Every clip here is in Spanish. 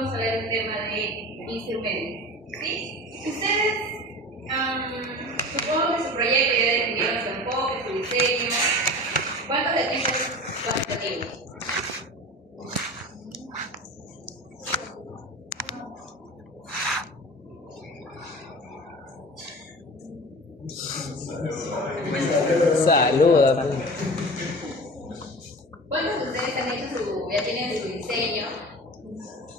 vamos a ver el tema de instrumentos. ¿Sí? Ustedes, supongo que su proyecto ya definieron su enfoque, su diseño. ¿Cuántos de tipos cuantitativos? Saluda. ¿Cuántos de ustedes han hecho ya tienen su diseño?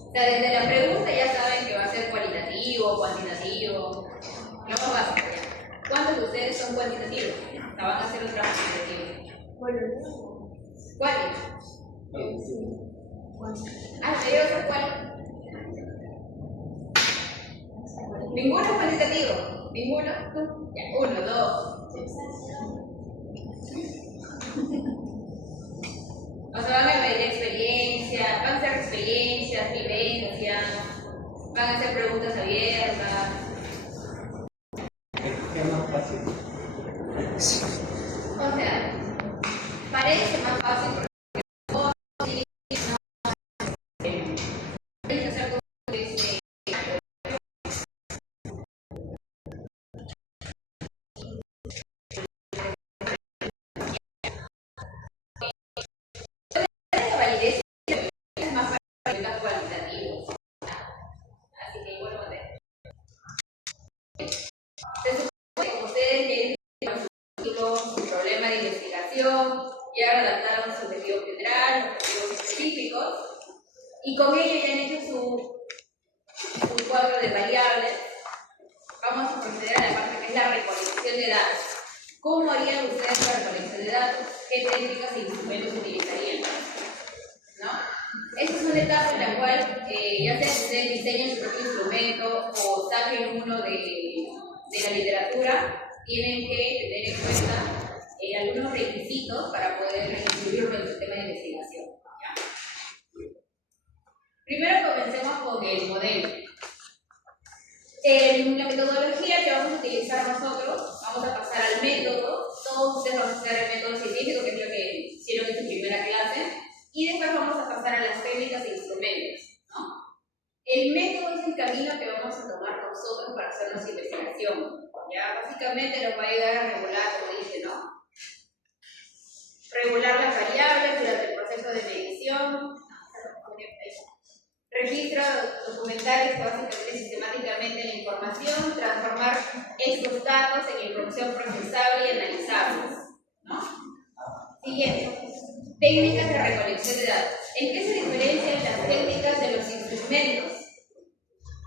O sea, desde la pregunta ya saben que va a ser cualitativo, cuantitativo, lo más básico ya. ¿Cuántos de ustedes son cuantitativos? O sea, van a hacer un trabajo cuantitativo. ¿Cuáles? ¿Anterior cuál? ¿Ninguno es cuantitativo? ¿Ninguno? Ya, 1, 2. O sea, van a medir experiencia, van a hacer experiencias, vivencias, van a hacer preguntas abiertas. Es más fácil. O sea, parece más fácil porque su problema de investigación, ya adaptaron su objetivo general, objetivos específicos, y con ello ya han hecho su cuadro de variables. Vamos a proceder a la parte que es la recolección de datos. ¿Cómo harían ustedes la recolección de datos? ¿Qué técnicas e instrumentos utilizarían? ¿No? Esta es una etapa en la cual, ya sea que ustedes diseñen su propio instrumento o saquen uno de la literatura, tienen que tener en cuenta algunos requisitos para poder incluirlo en su tema de investigación. ¿Ya? Primero comencemos con el modelo. La metodología que vamos a utilizar nosotros, vamos a pasar al método. Todos ustedes van a estudiar el método científico, que es lo que hicieron en su primera clase, y después vamos a pasar a las técnicas e instrumentos, ¿no? El método es el camino que vamos a tomar nosotros para hacer nuestra investigación. ¿Ya? Básicamente nos va a ayudar a regular, como dije, ¿no? Regular las variables durante el proceso de medición, registra, documentar básicamente sistemáticamente la información, transformar estos datos en información procesable y analizable, ¿no? Siguiente, técnicas de recolección de datos. ¿En qué se diferencian las técnicas de los instrumentos?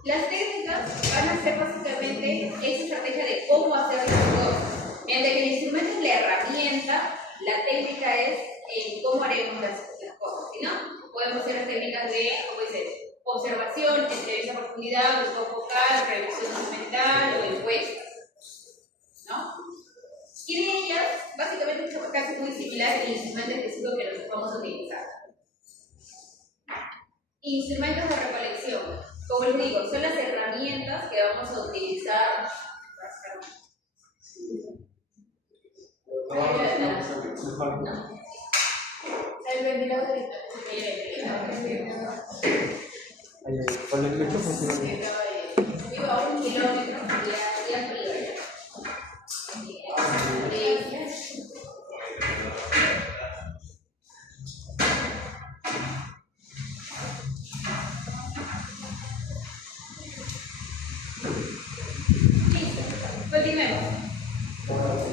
Las técnicas van a ser básicamente esa estrategia de cómo hacer las cosas. Mientras que el instrumento es la herramienta, la técnica es cómo haremos las cosas, ¿sí, no? Podemos hacer las técnicas de, como dice, observación, entrevista a profundidad, uso focal, revisión documental o encuestas, ¿no? Y de ellas, básicamente es casi muy similar al instrumento específico que nosotros vamos a utilizar. Instrumentos de recolección, como les digo, son las herramientas que vamos a utilizar. El ventilador con el pecho funciona. Vivo a 1 kilómetro ya frío. Continuemos.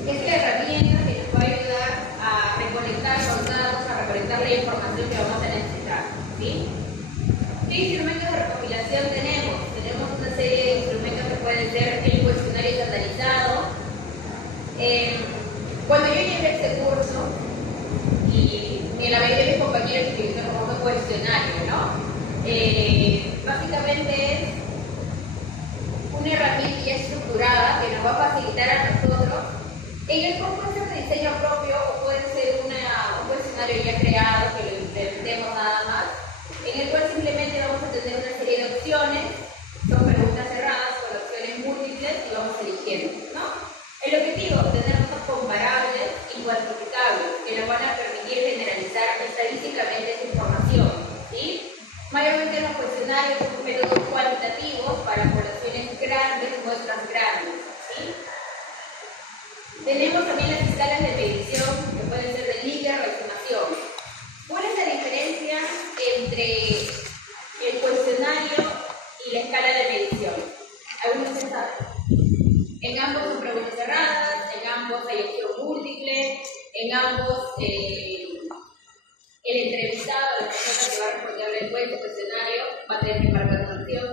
Es la herramienta que nos va a ayudar a recolectar los datos, a recolectar la información que vamos a necesitar, ¿sí? ¿Qué instrumentos de recopilación tenemos? Tenemos una serie de instrumentos que pueden ser el cuestionario estandarizado. Cuando yo llevé este curso, y la mayoría de mis compañeros utilizan como un cuestionario, ¿no? Básicamente es una herramienta ya estructurada que nos va a facilitar a nosotros. Ellos pueden ser de diseño propio o pueden ser un cuestionario ya creado que lo implementemos nada más, en el cual simplemente vamos a tener una serie de opciones, son preguntas cerradas con opciones múltiples y vamos eligiendo, ¿no? El objetivo es tener datos comparables y cuantificables que nos van a permitir generalizar estadísticamente esa información, ¿sí? Mayormente en los cuestionarios son métodos cuantitativos para poblaciones grandes, muestras grandes. ¿Sí? Tenemos también las escalas de medición, que pueden ser de Likert o estimación. ¿Cuál es la diferencia entre el cuestionario y la escala de medición? ¿Algunos se saben? En ambos son preguntas cerradas, en ambos hay opción múltiple, en ambos el entrevistado, la persona que va a responder la encuesta, el cuestionario, va a tener que marcar una opción.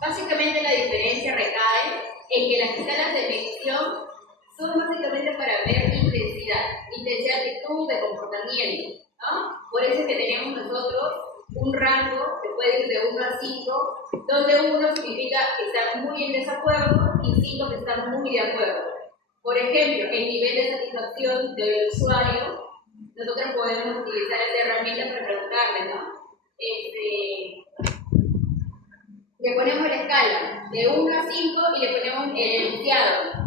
Básicamente la diferencia recae en que las escalas de medición son básicamente para ver intensidad de actitud, de comportamiento, ¿no? Por eso es que tenemos nosotros un rango que puede ir de 1 a 5, donde 1 significa que están muy en desacuerdo y 5 que están muy de acuerdo. Por ejemplo, el nivel de satisfacción del usuario, nosotros podemos utilizar esta herramienta para preguntarle, ¿no? Le ponemos la escala de 1 a 5 y le ponemos el enunciado.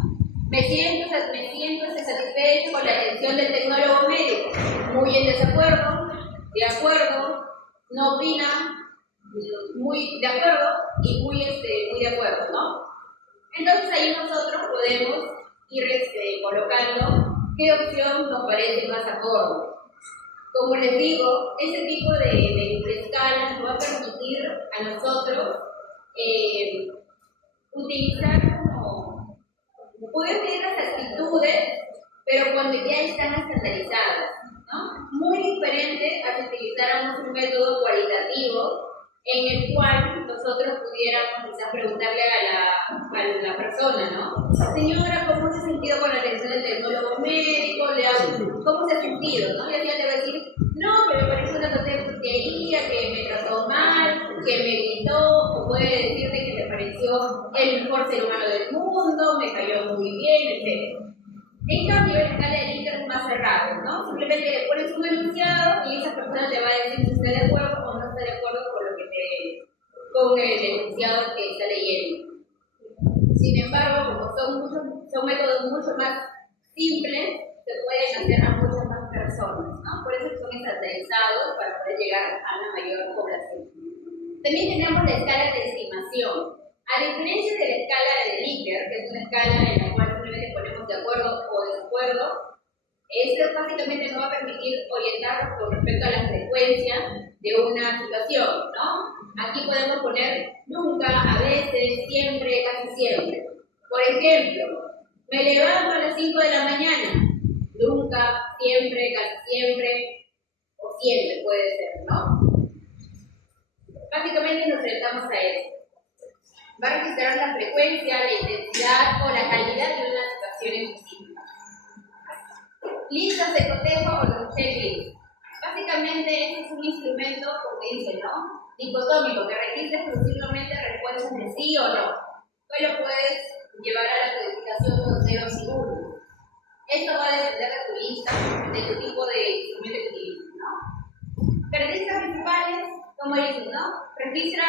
Me siento satisfecho con la atención del tecnólogo médico. Muy en desacuerdo, de acuerdo, no opina, muy de acuerdo y muy de acuerdo, ¿no? Entonces ahí nosotros podemos ir colocando qué opción nos parece más acorde. Como les digo, ese tipo de escala nos va a permitir a nosotros utilizar poder medir las actitudes, pero cuando ya están estandarizadas, ¿no? Muy diferente a si utilizáramos un método cualitativo en el cual nosotros pudiéramos quizás preguntarle a la persona, ¿no? Señora, ¿cómo se ha sentido con la atención del tecnólogo médico? ¿Cómo se ha sentido? ¿No? Y ella te va a decir, no, pero me pareció una tontería, que me trató mal, que me gritó, o puede decirte que me pareció el mejor ser humano del mundo, me cayó muy bien, etc. En cambio, la escala de Likert es más cerrada, ¿no? Simplemente le pones un enunciado y esa persona te va a decir si está de acuerdo o no está de acuerdo con el enunciado que está leyendo. Sin embargo, como son métodos mucho más simples, se pueden hacer a muchas más personas, ¿no? Por eso son estandarizados para poder llegar a la mayor población. También tenemos la escala de estimación. A diferencia de la escala de Likert, que es una escala en la cual simplemente ponemos de acuerdo o desacuerdo, esto básicamente nos va a permitir orientarnos con respecto a la frecuencia de una situación, ¿no? Aquí podemos poner nunca, a veces, siempre, casi siempre. Por ejemplo, me levanto a las 5 de la mañana. Nunca, siempre, casi siempre, o siempre puede ser, ¿no? Básicamente nos orientamos a eso. Va a registrar la frecuencia, la intensidad o la calidad de una situación específica. Listas de cotejo o los checklists. Básicamente, este es un instrumento, como dice, ¿no? Dicotómico, que registra exclusivamente respuestas de sí o no. Pues lo puedes llevar a la codificación con ceros y unos. Esto va a depender de tu lista, de tu tipo de instrumento que utilices, ¿no? Características principales, como dicen, ¿no? Registra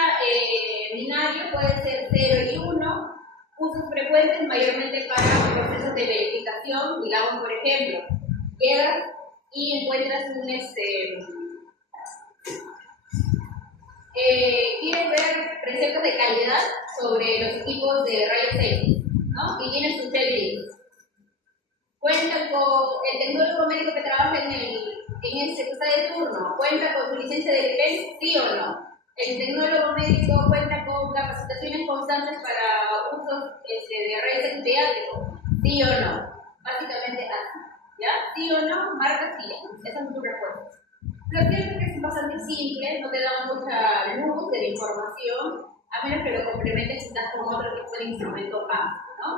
binario, puede ser 0 y 1. Usos frecuentes mayormente para procesos de verificación, digamos, por ejemplo, llegas y encuentras un quieres ver preceptos de calidad sobre los equipos de rayos X, ¿no? Y tienes tu checklist. Cuenta con el tecnólogo médico que trabaja en ese que está de turno, cuenta con su licencia de defensa, sí o no. El tecnólogo médico cuenta con capacitaciones constantes para usos de rayos X pediátricos, sí o no. Básicamente así, ¿ya? Sí o no, marca sí. Esas son tus respuestas. Lo cierto es que es bastante simple, no te da mucha luz de la información, a menos que lo complementes quizás con otro tipo de instrumento básico, ¿no?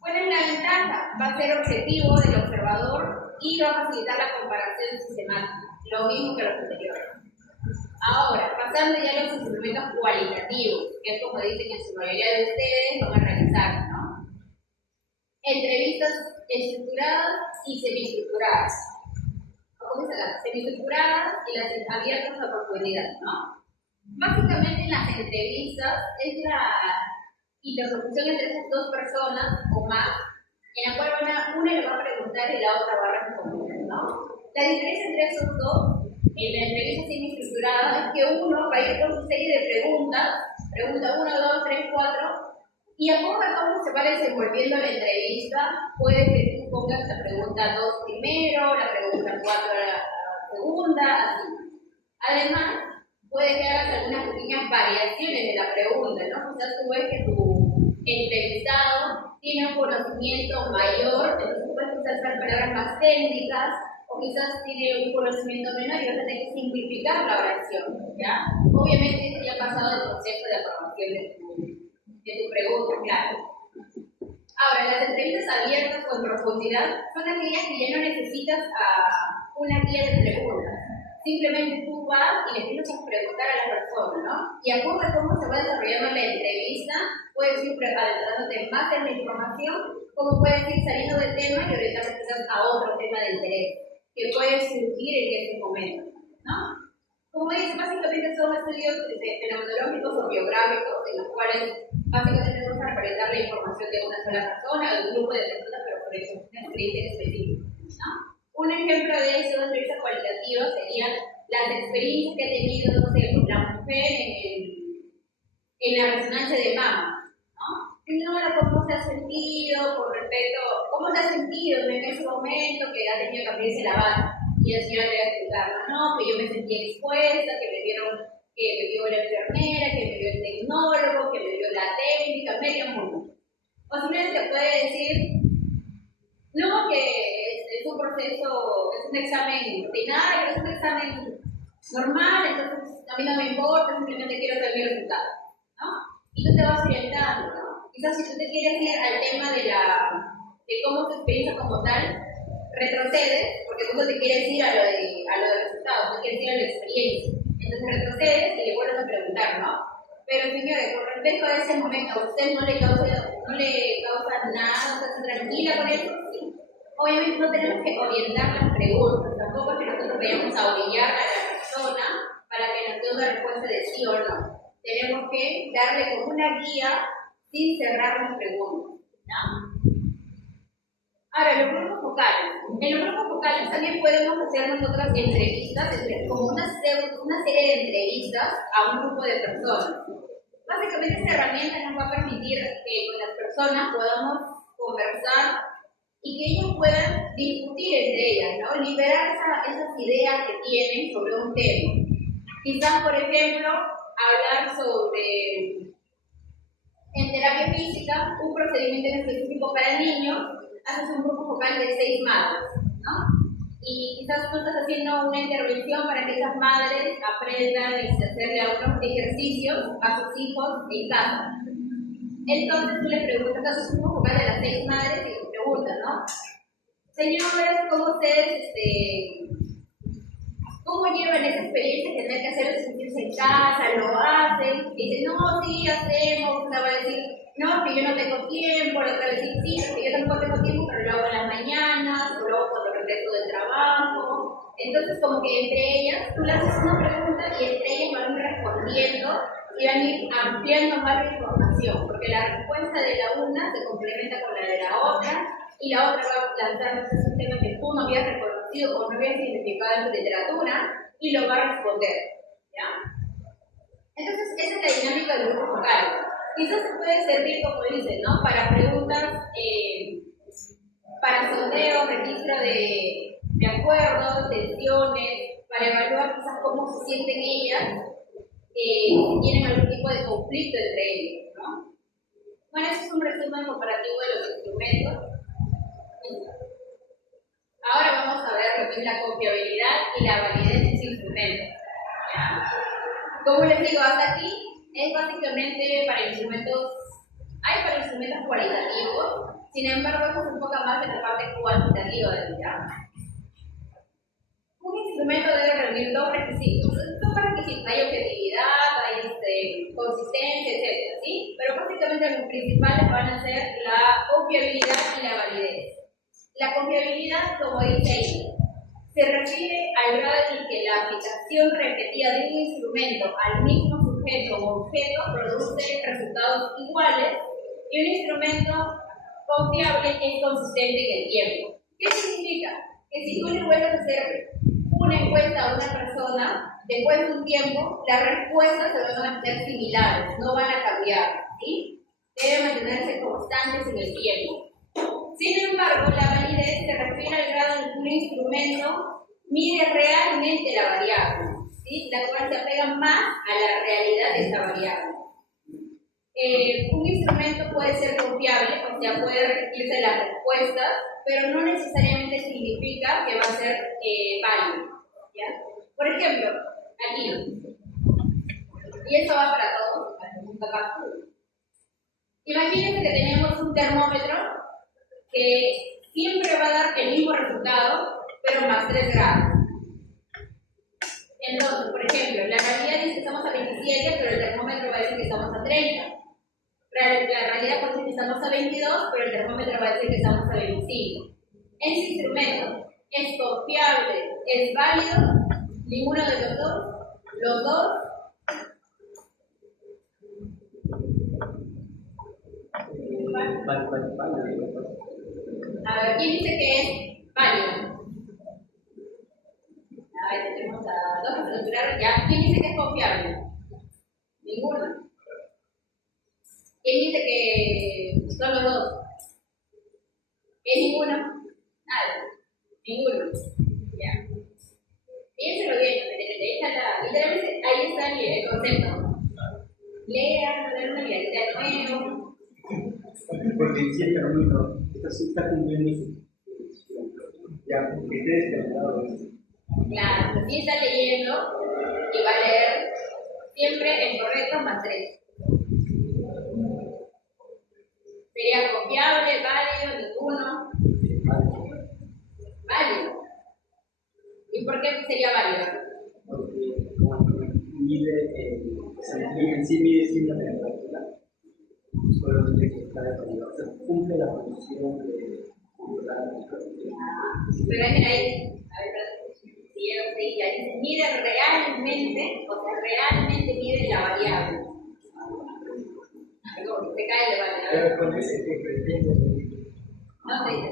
¿Cuál es la ventaja? Va a ser objetivo del observador y va a facilitar la comparación sistemática, lo mismo que los anteriores. Ahora, pasando ya a los instrumentos cualitativos, que es como dicen en su mayoría de ustedes, van a realizar, ¿no? Entrevistas estructuradas y semiestructuradas. ¿Cómo se llama? Semiestructuradas y las abiertas a profundidad, ¿no? Básicamente en las entrevistas es la interlocución entre esas dos personas o más, en la cual una le va a preguntar y la otra va a responder, ¿no? La diferencia entre esos dos en la entrevista semi-estructurada es que uno va a ir con su serie de preguntas, pregunta 1, 2, 3, 4, y acorde a cómo se va desenvolviendo la entrevista, puede que tú pongas la pregunta 2 primero, la pregunta 4 la segunda, así. Además, puede que hagas algunas pequeñas variaciones de la pregunta, ¿no? Quizás tú ves que tu entrevistado tiene un conocimiento mayor, entonces puedes usar palabras más técnicas, o quizás tiene un conocimiento menor y vas a tener que simplificar la oración, ¿ya? Obviamente esto ya ha pasado el proceso de aprobación de tu pregunta, claro. Ahora, las entrevistas abiertas o en profundidad son aquellas que ya no necesitas una guía de preguntas. Simplemente tú vas y le tienes que preguntar a la persona, ¿no? Y acorde a cómo se va desarrollando la entrevista, puedes ir adentrándote más en la información, como puedes ir saliendo del tema y orientarte quizás a otro tema de interés que puede surgir en ese momento, ¿no? Como dice, básicamente son estudios fenomenológicos o biográficos en los cuales básicamente vamos a presentar la información de una sola persona o de un grupo de personas, pero por eso una experiencia específica, ¿no? Un ejemplo de eso, de entrevista cualitativa, serían las experiencias que ha tenido, no sé, la mujer en la resonancia de mama, ¿no? Primero, cómo se ha sentido con respecto, cómo te has sentido en ese momento que ha tenido que abrirse la bata. Y la señora le va a explicar, no, que yo me sentí expuesta, que me vio la enfermera, que me vio el tecnólogo, que me vio la técnica, medio mundo. O simplemente te puede decir, no, que es un proceso, es un examen rutinario, es un examen normal, entonces a mí no me importa, simplemente quiero saber mi resultado, ¿no? Y tú te vas orientando, ¿no? Quizás si tú te quieres ir al tema de cómo tu experiencia como tal, retrocedes, porque tú no te quieres ir a lo de resultados, no quieres ir a la experiencia. Entonces retrocedes y le vuelves a preguntar, ¿no? Pero señores, con respecto a ese momento, ¿a usted no le causa nada? ¿Usted está tranquila con eso? Sí. Obviamente no tenemos que orientar las preguntas, tampoco es que nosotros vayamos a orillar a la persona para que nos dé una respuesta de sí o no. Tenemos que darle como una guía sin cerrar las preguntas, ¿no? Ahora, los grupos focales. En los grupos focales también podemos hacer nosotras entrevistas, como una serie de entrevistas a un grupo de personas. Básicamente esta herramienta nos va a permitir que con las personas podamos conversar y que ellos puedan discutir entre ellas, ¿no? Liberar esas ideas que tienen sobre un tema. Quizás, por ejemplo, hablar sobre, en terapia física, un procedimiento específico para niños. Haces un grupo focal de 6 madres, ¿no? Y quizás tú estás haciendo una intervención para que esas madres aprendan a hacerle algunos ejercicios a sus hijos en casa. Entonces tú le preguntas, haces un grupo focal de las 6 madres y te preguntas, ¿no? Señores, ¿cómo ustedes, cómo llevan esa experiencia de tener que hacer ejercicios en casa? ¿Lo hacen? Y dicen, no, sí, hacemos. Una va a decir, no, que yo no tengo tiempo, la otra vez sí, que yo tampoco tengo tiempo, pero lo hago en las mañanas, o lo hago cuando regreso del trabajo. Entonces, como que entre ellas, tú le haces una pregunta y entre ellas van respondiendo y van a ir ampliando más la información, porque la respuesta de la una se complementa con la de la otra, y la otra va a plantear un tema que tú no habías reconocido o no habías identificado en tu literatura, y lo va a responder, ¿ya? Entonces, esa es la dinámica del grupo focal. Quizás se puede servir, como dicen, ¿no? Para preguntas, para sondeo, registro de acuerdos, tensiones, para evaluar quizás cómo se sienten ellas, si tienen algún tipo de conflicto entre ellos, ¿no? Bueno, eso es un resumen comparativo de los instrumentos. Ahora vamos a ver lo que es la confiabilidad y la validez de ese instrumento. ¿Ya? Como les digo, hasta aquí es básicamente para instrumentos cualitativos, sin embargo, esto se enfoca más en la parte cuantitativa del diagrama. Un instrumento debe reunir 2 requisitos. Son requisitos, hay objetividad, hay consistencia, etc. ¿Sí? Pero básicamente los principales van a ser la confiabilidad y la validez. La confiabilidad, como dice ahí, se refiere al grado en que la aplicación repetida de un instrumento al mismo sujeto o objeto produce resultados iguales, y un instrumento confiable es consistente en el tiempo. ¿Qué significa? Que si tú le vuelves a hacer una encuesta a una persona persona, después de un tiempo, las respuestas se van a mantener similares, no van a cambiar, ¿sí? Deben mantenerse constantes en el tiempo. Sin embargo, la validez se refiere al grado en que un instrumento mide realmente la variable, ¿sí? La cual se apega más a la realidad de esa variable. Un instrumento puede ser confiable, o sea, puede repetirse las respuestas, pero no necesariamente significa que va a ser válido, ¿ya? Por ejemplo, aquí, y esto va para todos, capaz. Imagínense que tenemos un termómetro que siempre va a dar el mismo resultado, pero más 3 grados. Entonces, por ejemplo, la realidad dice que estamos a 27, pero el termómetro va a decir que estamos a 30. La realidad puede decir que estamos a 22, pero el termómetro va a decir que estamos a 25. Ese instrumento es confiable, es válido, ninguno de los dos. A ver, ¿quién dice que es válido? A ver, tenemos a dos que se lo tiraron ya. ¿Quién dice que es confiable? Ninguno. ¿Quién dice que son los dos? ¿Es ninguno? Nada. Ninguno. Ya. Piénselo bien, literalmente ahí está el concepto. Lean una miradita de nuevo. Porque si el termómetro está cumpliendo su. Ya, porque estés descargado. Claro, sí está leyendo y va a leer siempre el correcto más 3. Sería confiable, válido, ninguno. Válido. ¿Y por qué sería válido? Porque mide, en sí mide sin la temperatura, solamente que está de calidad. O sea, cumple la función de pero ahí, a ver, si ya dice, mide realmente, o sea, realmente mide la variable. Como que se cae de variable. Pero con ese que pretende. No te dice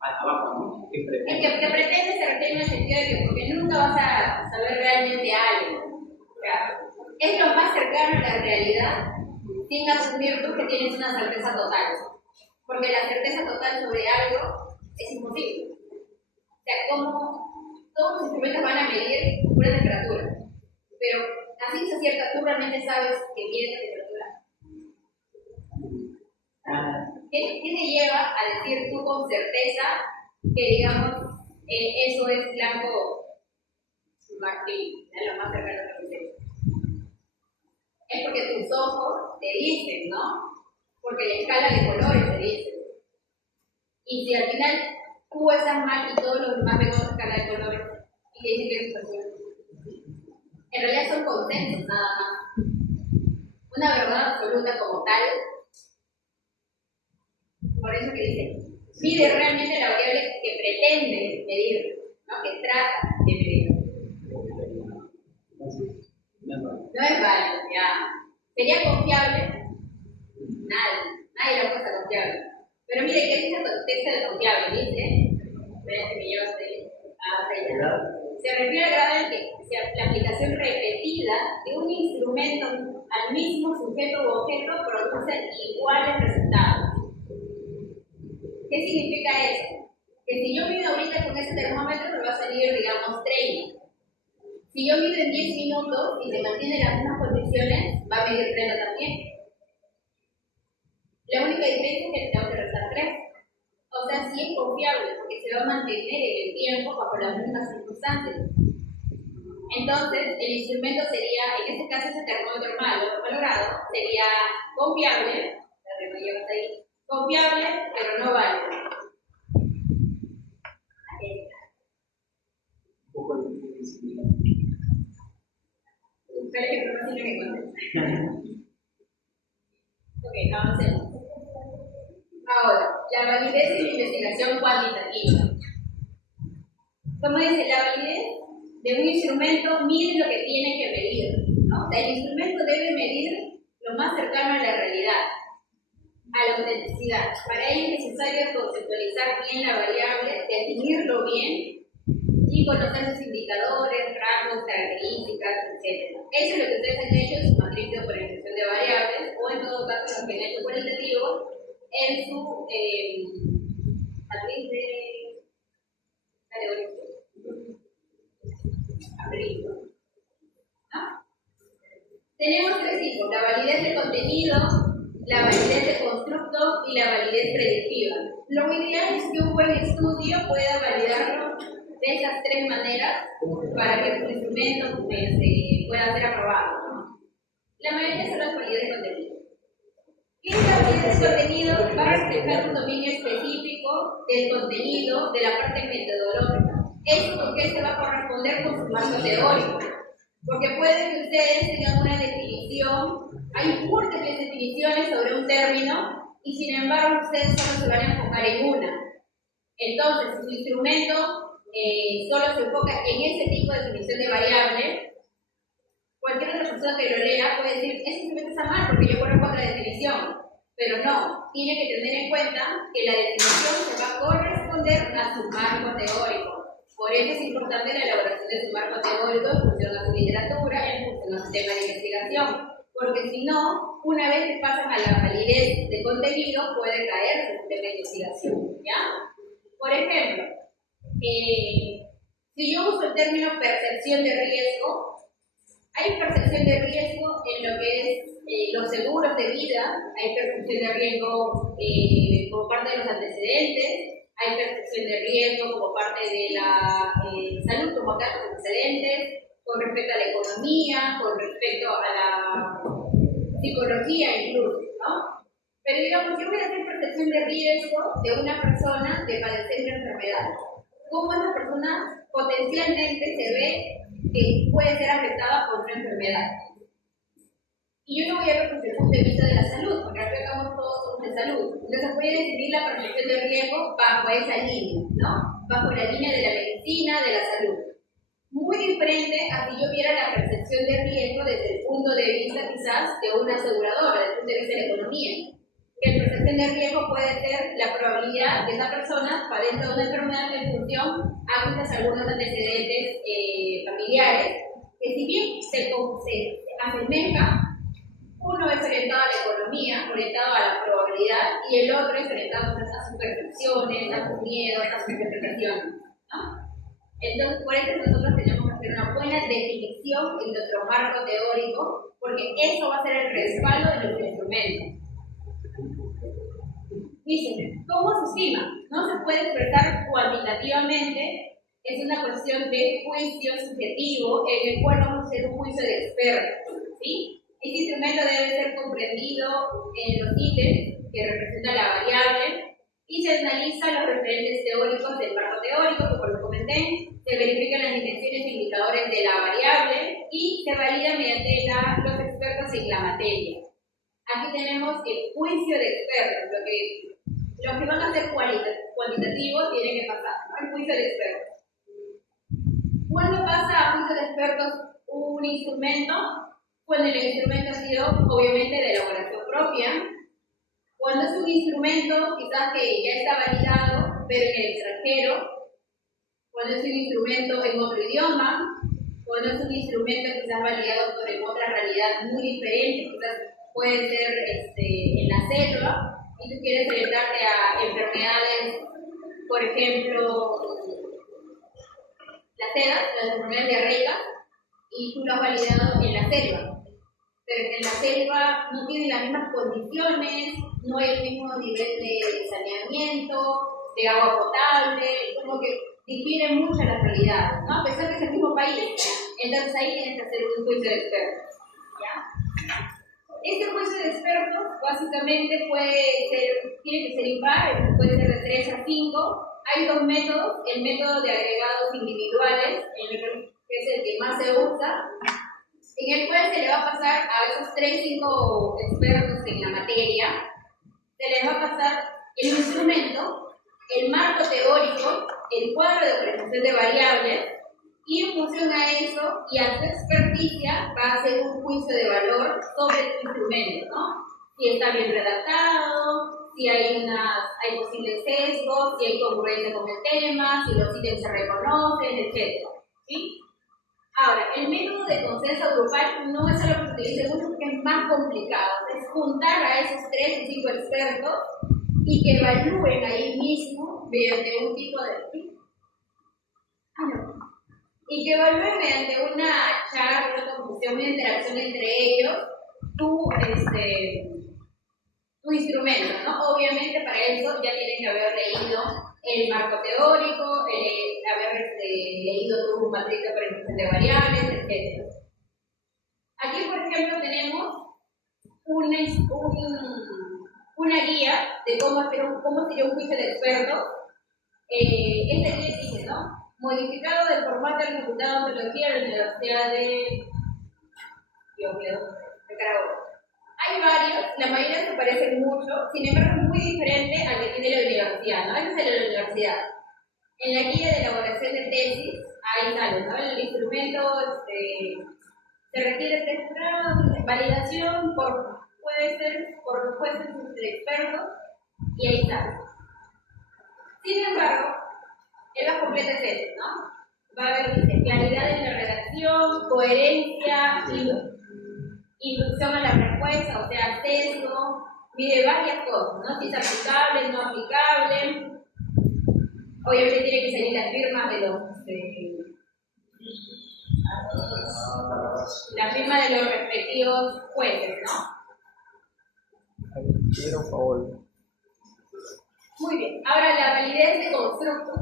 Abajo, ¿no? el que pretende se refiere en el sentido de que porque nunca vas a saber realmente algo. O sea, es lo más cercano a la realidad sin asumir tú que tienes una certeza total. Porque la certeza total sobre algo es imposible. O sea, como todos los instrumentos van a medir una temperatura, pero a ciencia cierta tú realmente sabes que mide la temperatura. ¿Qué te lleva a decir tú con certeza que, digamos, eso es blanco marfil, lo más cercano que dice? Es porque tus ojos te dicen, ¿no? Porque la escala de colores te dice. Y si al final tú estás mal y todos los demás ven otra escala de colores y te dicen que es así, en realidad son consensos nada más. Una verdad absoluta como tal. Por eso que dice, mide realmente la variable que pretende medir, ¿no? Que trata de medir. No es válido, ya. ¿Sería confiable? Nadie lo puede confiable. Pero mire, ¿qué dice el contexto de confiable? Dice, espera que me llevas ahí. Se refiere al grado en que la aplicación repetida de un instrumento al mismo sujeto u objeto produce iguales resultados. ¿Qué significa eso? Que si yo mido ahorita con ese termómetro me va a salir, digamos, 30. Si yo mido en 10 minutos y se mantiene las mismas condiciones, va a medir 30 también. La única diferencia es que tengo que restar 3. O sea, sí es confiable porque se va a mantener en el tiempo bajo las mismas circunstancias. Entonces, el instrumento sería, en este caso ese termómetro valorado, sería confiable, confiable, pero no válido. Espera que no me que conteste. Ok, avancemos. Ahora, la validez de la investigación cuantitativa. Como dice, la validez de un instrumento mide lo que tiene que medir, ¿no? O sea, el instrumento debe medir lo más cercano a la realidad, a la autenticidad. Para ello es necesario conceptualizar bien la variable, definirlo bien y conocer sus indicadores, rasgos, características, etc. Eso es lo que ustedes han hecho en su matriz de operación de variables, o en todo caso lo que han hecho cualitativo en su matriz de categoría. ¿No? Tenemos tres tipos: la validez de contenido, la validez de constructo y la validez predictiva. Lo ideal es que un buen estudio pueda validarlo de esas tres maneras para que tu instrumento pueda ser aprobado, ¿no? La mayoría son las validez de contenido. ¿Qué es la validez de contenido? Va a reflejar un dominio específico del contenido de la parte metodológica. Eso porque se va a corresponder con su marco teórico. Porque puede que ustedes tengan una definición, hay múltiples definiciones sobre un término, y sin embargo ustedes solo se van a enfocar en una. Entonces, si su instrumento solo se enfoca en ese tipo de definición de variable, cualquier otra persona que lo lea puede decir, ese instrumento está mal porque yo conozco otra definición. Pero no, tiene que tener en cuenta que la definición se va a corresponder a su marco teórico. Por eso es importante la elaboración de su marco teórico en función a su literatura, en función a su tema de investigación. Porque si no, una vez que pasan a la validez de contenido, puede caer su tema de investigación, ¿ya? Por ejemplo, si yo uso el término percepción de riesgo, hay percepción de riesgo en lo que es los seguros de vida, hay percepción de riesgo por parte de los antecedentes, hay percepción de riesgo como parte de la salud como tal, como antecedentes, con respecto a la economía, con respecto a la psicología incluso, ¿no? Pero digamos, yo voy a hacer percepción de riesgo de una persona de padecer una enfermedad. ¿Cómo esa persona potencialmente se ve que puede ser afectada por una enfermedad? Y yo no voy a ver desde el punto de vista de la salud, porque al final todos somos de salud. Entonces voy a decidir la percepción de riesgo bajo esa línea, ¿no? Bajo la línea de la medicina, de la salud. Muy diferente a si yo viera la percepción de riesgo desde el punto de vista quizás de una aseguradora, desde el punto de vista de la economía. Que la percepción de riesgo puede ser la probabilidad de esa persona padezca de una enfermedad en función a quizás algunos antecedentes familiares, que si bien se asemeja, uno es orientado a la economía, orientado a la probabilidad, y el otro es orientado a sus percepciones, a sus miedos, a sus interpretaciones, ¿no? Entonces, por eso nosotros tenemos que hacer una buena definición en nuestro marco teórico, porque eso va a ser el respaldo de nuestro instrumento. Dicen, ¿cómo se estima? No se puede expresar cuantitativamente, es una cuestión de juicio subjetivo en el cual vamos a hacer un juicio de expertos, ¿sí? Este instrumento debe ser comprendido en los ítems que representan la variable y se analizan los referentes teóricos del marco teórico, como lo comenté, se verifican las dimensiones e indicadores de la variable y se valida mediante los expertos en la materia. Aquí tenemos el juicio de expertos, lo que van a ser cuantitativo tiene que pasar, ¿no? El juicio de expertos. ¿Cuándo pasa a juicio de expertos un instrumento? Cuando el instrumento ha sido obviamente de elaboración propia, cuando es un instrumento quizás que ya está validado, pero en el extranjero, cuando es un instrumento en otro idioma, cuando es un instrumento quizás validado pero en otra realidad muy diferente, quizás puede ser en la selva, y tú quieres orientarte a enfermedades, por ejemplo, las enfermedades diarreicas, y tú lo has validado en la selva. Pero en la selva no tiene las mismas condiciones, no hay el mismo nivel de saneamiento, de agua potable, como que difieren mucho las realidades, ¿no? A pesar que es el mismo país, entonces ahí tienes que hacer un juicio de expertos, ¿ya? Este juicio de expertos básicamente tiene que ser impar, puede ser de 3 a 5. Hay dos métodos, el método de agregados individuales, que es el que más se usa, en el cual se le va a pasar a esos 3-5 expertos en la materia, se les va a pasar el instrumento, el marco teórico, el cuadro de operación de variables, y en función a eso y a su experticia va a hacer un juicio de valor sobre tu instrumento, ¿no? si está bien redactado, si hay posibles sesgos, si hay congruencia con el tema, si los ítems se reconocen, etc. ¿Sí? Ahora, el método de consenso grupal no es algo que se utilice mucho porque es más complicado. Es juntar a esos 3 o 5 expertos y que evalúen ahí mismo mediante un tipo de... y que evalúen mediante una charla, una confusión, una interacción entre ellos, tu instrumento, ¿no? Obviamente para eso ya tienes que haber leído el marco teórico, haber leído tu matriz de aprendizaje de variables, etc. Aquí, por ejemplo, tenemos una guía de cómo sería un juicio de expertos. Esta guía dice, ¿no? Modificado del formato del Facultad de Ontología de la Universidad de Carabobo. Hay varios, la mayoría se parecen mucho, sin embargo es muy diferente al que tiene la universidad, ¿no? Ese es el de la universidad. En la guía de elaboración de tesis, ahí sale, ¿no? El instrumento se requiere textura, validación puede ser por jueces expertos, y ahí sale. Sin embargo, en la completa es eso, ¿no? Va a haber claridad en la redacción, coherencia, inducción a la respuesta, o sea, sesgo, mide varias cosas, ¿no? Si es aplicable, no aplicable. Obviamente tiene que salir la firma de los respectivos jueces, ¿no? Quiero favor. Muy bien. Ahora la validez de constructo.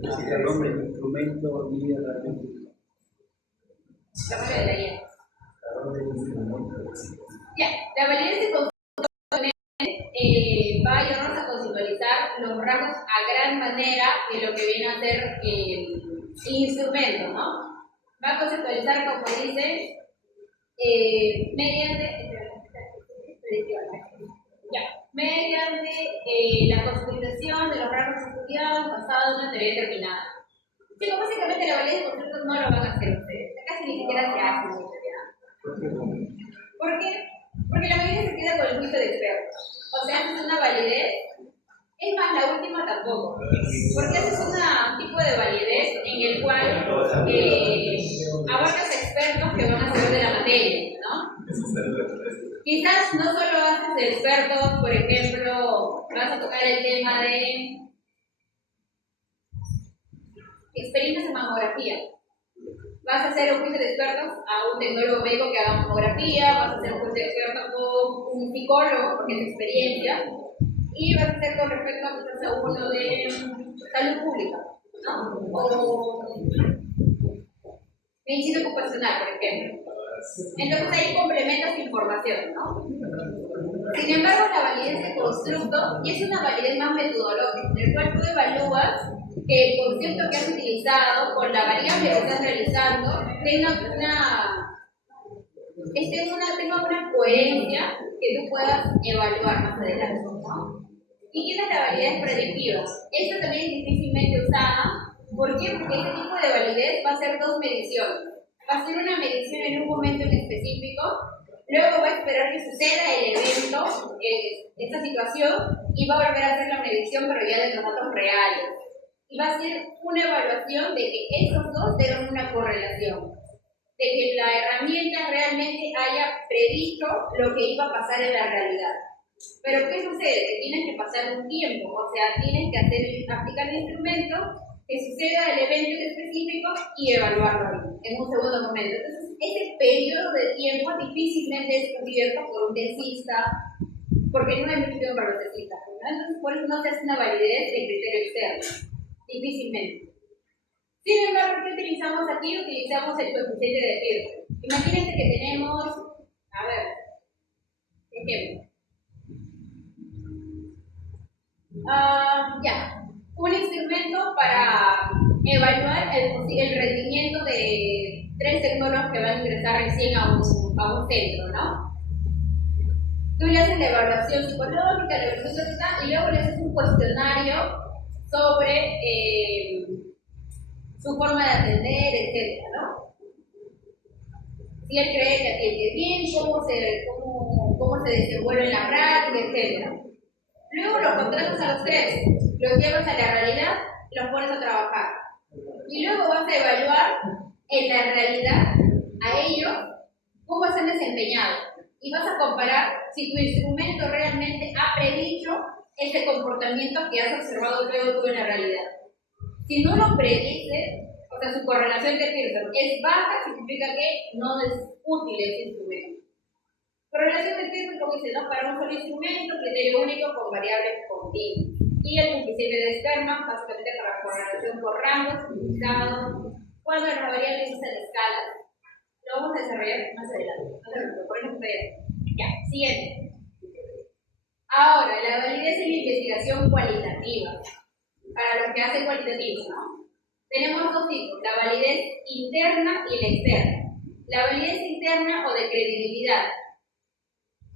Si el nombre del instrumento y de la de la guía. Ya, la validez de constructo va a ayudarnos a conceptualizar los rasgos a gran manera de lo que viene a ser el instrumento, ¿no? Va a conceptualizar, como dice, mediante la conceptualización de los rasgos estudiados basado en una teoría determinada. Sí, básicamente la validez de constructos no lo van a hacer ustedes, casi ni siquiera se hace mucho, ¿ya? ¿Por qué? Porque la validez se queda con el juicio de expertos. O sea, haces una validez, es más, la última tampoco, porque haces un tipo de validez en el cual abarcas expertos que van a saber de la materia, ¿no? Quizás no solo haces de expertos, por ejemplo, vas a tocar el tema de experiencias en mamografía. Vas a hacer un juicio de expertos a un tecnólogo médico que haga mamografía, vas a hacer un juicio de expertos con un psicólogo, porque es experiencia, y vas a hacer con respecto a uno de salud pública, ¿no? O medicina ocupacional, por ejemplo. Entonces ahí complementas tu información, ¿no? Sin embargo, la validez de constructo y es una validez más metodológica, en el cual tú evalúas que el concepto que has utilizado con la variable que estás realizando tenga una coherencia que tú puedas evaluar más adelante, ¿no? Y tienes la validez predictiva. Esta también es difícilmente usada. ¿Por qué? Porque este tipo de validez va a ser 2 mediciones. Va a ser una medición en un momento en específico, luego va a esperar que suceda el evento, esta situación, y va a volver a hacer la medición, pero ya de los datos reales. Y va a ser una evaluación de que estos dos tengan una correlación, de que la herramienta realmente haya predicho lo que iba a pasar en la realidad. Pero ¿qué sucede? Que tienes que pasar un tiempo, o sea, tienes que aplicar el instrumento, que suceda el evento específico y evaluarlo en un segundo momento. Entonces, ese periodo de tiempo difícilmente es cubierto por un tesista, porque no hay mucho tiempo para los tesistas, ¿no? Entonces, por eso no se hace una validez de criterio externo, difícilmente. Sin embargo, ¿qué utilizamos aquí? Utilizamos el coeficiente de Pearson. Imagínense que tenemos, a ver, ejemplo. Un instrumento para evaluar el rendimiento de 3 tecnólogos que van a ingresar recién a un centro, ¿no? Tú le haces la evaluación psicológica, la evaluación y luego le haces un cuestionario sobre su forma de atender, etc., ¿no? Si él cree que atiende bien, cómo se desenvuelve en la práctica, etc. Luego los contratas a los tres, los llevas a la realidad y los pones a trabajar. Y luego vas a evaluar en la realidad a ellos cómo se han desempeñado. Y vas a comparar si tu instrumento realmente ha predicho ese comportamiento que has observado luego tú en la realidad. Si no lo predice, o sea, su correlación de Pearson es baja, significa que no es útil ese instrumento. Correlación de Pearson, como dice, ¿no? Para un solo instrumento, criterio único con variables continuas. Y el coeficiente de Sperman, básicamente para correlación por rangos, significado, cuando las variables usan escalas. Lo vamos a desarrollar más adelante. Por ejemplo, ya, siguiente. Ahora, la validez en la investigación cualitativa. Para los que hacen cualitativo, ¿no? Tenemos dos tipos, la validez interna y la externa. La validez interna o de credibilidad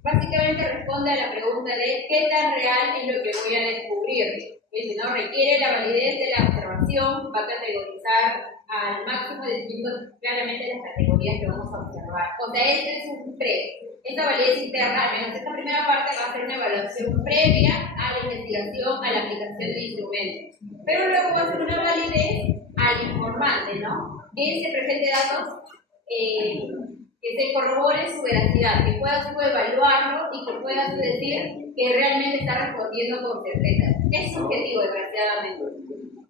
básicamente responde a la pregunta de ¿qué tan real es lo que voy a descubrir? Dice, ¿no? Requiere la validez de la observación, va a categorizar al máximo distinto claramente las categorías que vamos a observar. O sea, este es un pre. Esta validez interna, al menos esta primera parte, va a ser una evaluación previa a la investigación, a la aplicación del instrumento. Pero luego va a ser una validez al informante, ¿no? Que se presente datos que se corrobore su veracidad, que puedas tú evaluarlo y que puedas tú decir que realmente está respondiendo con certeza. Es subjetivo, desgraciadamente.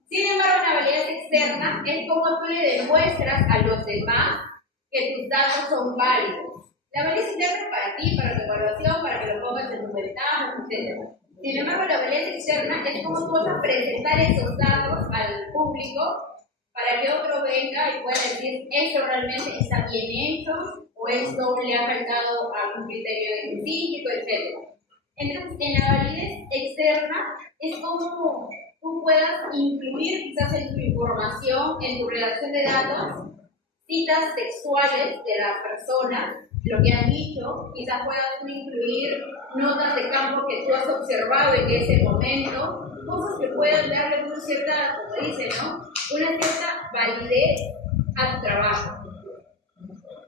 Sin embargo, una validez externa es como tú le demuestras a los demás que tus datos son válidos. La validez interna es para ti, para tu evaluación, para que lo pongas en tus ventanas, etc. Sin embargo, la validez externa es como tú vas a presentar esos datos al público para que otro venga y pueda decir esto realmente está bien hecho o esto le ha faltado algún criterio específico, etc. Entonces, en la validez externa es como tú puedas incluir quizás en tu información, en tu redacción de datos, citas textuales de la persona, lo que han dicho, quizás puedas incluir notas de campo que tú has observado en ese momento, cosas que puedan darle una cierta, como dice, ¿no? Una cierta validez a tu trabajo.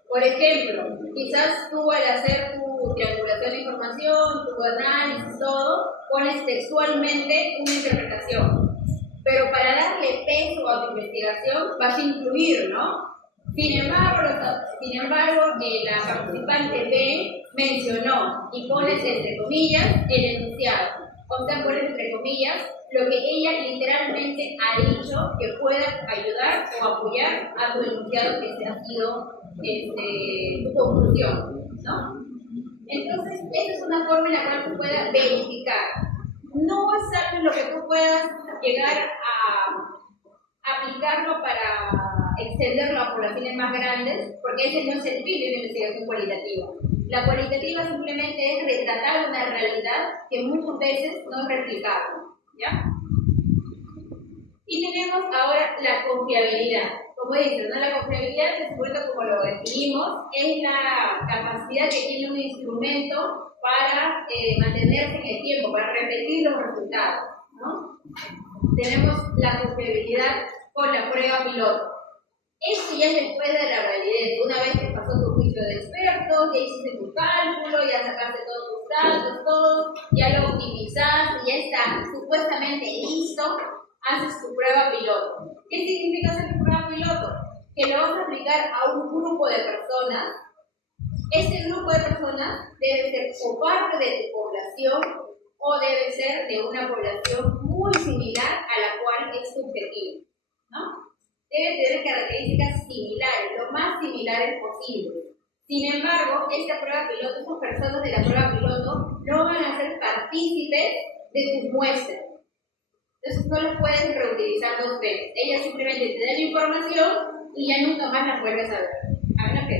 Por ejemplo, quizás tú al hacer tu triangulación de información, tu análisis, todo, pones textualmente una interpretación. Pero para darle peso a tu investigación vas a incluir, ¿no? Sin embargo, la participante B mencionó y pones entre comillas el enunciado. O sea, pones entre comillas lo que ella literalmente ha dicho que pueda ayudar o apoyar a tu enunciado que se ha sido tu conclusión, ¿no? Entonces, esa es una forma en la cual tú puedas verificar. No es algo en lo que tú puedas llegar a aplicarlo para extenderlo a poblaciones más grandes, porque ese no es el fin de una investigación cualitativa. La cualitativa simplemente es retratar una realidad que muchas veces no es replicable, ¿ya? Y tenemos ahora la confiabilidad. Como dicen, ¿no? La confiabilidad, de supuesto, como lo definimos, es la capacidad que tiene un instrumento para mantenerse en el tiempo, para repetir los resultados, ¿no? Tenemos la confiabilidad con la prueba piloto. Esto ya es después de la validez. Una vez que pasó tu juicio de experto, ya hiciste tu cálculo, ya sacaste todos tus datos, todo, ya lo optimizaste, ya está supuestamente listo, haces tu prueba piloto. ¿Qué significa hacer tu prueba piloto? Que lo vas a aplicar a un grupo de personas. Este grupo de personas debe ser o parte de tu población o debe ser de una población muy similar a la cual es tu objetivo, ¿no? Debe tener características similares, lo más similares posible. Sin embargo, esta prueba piloto, estas personas de la prueba piloto no van a ser partícipes de tus muestras. Entonces no las puedes reutilizar dos veces. Ellas simplemente te dan información y ya nunca más las vuelves a ver. A menos que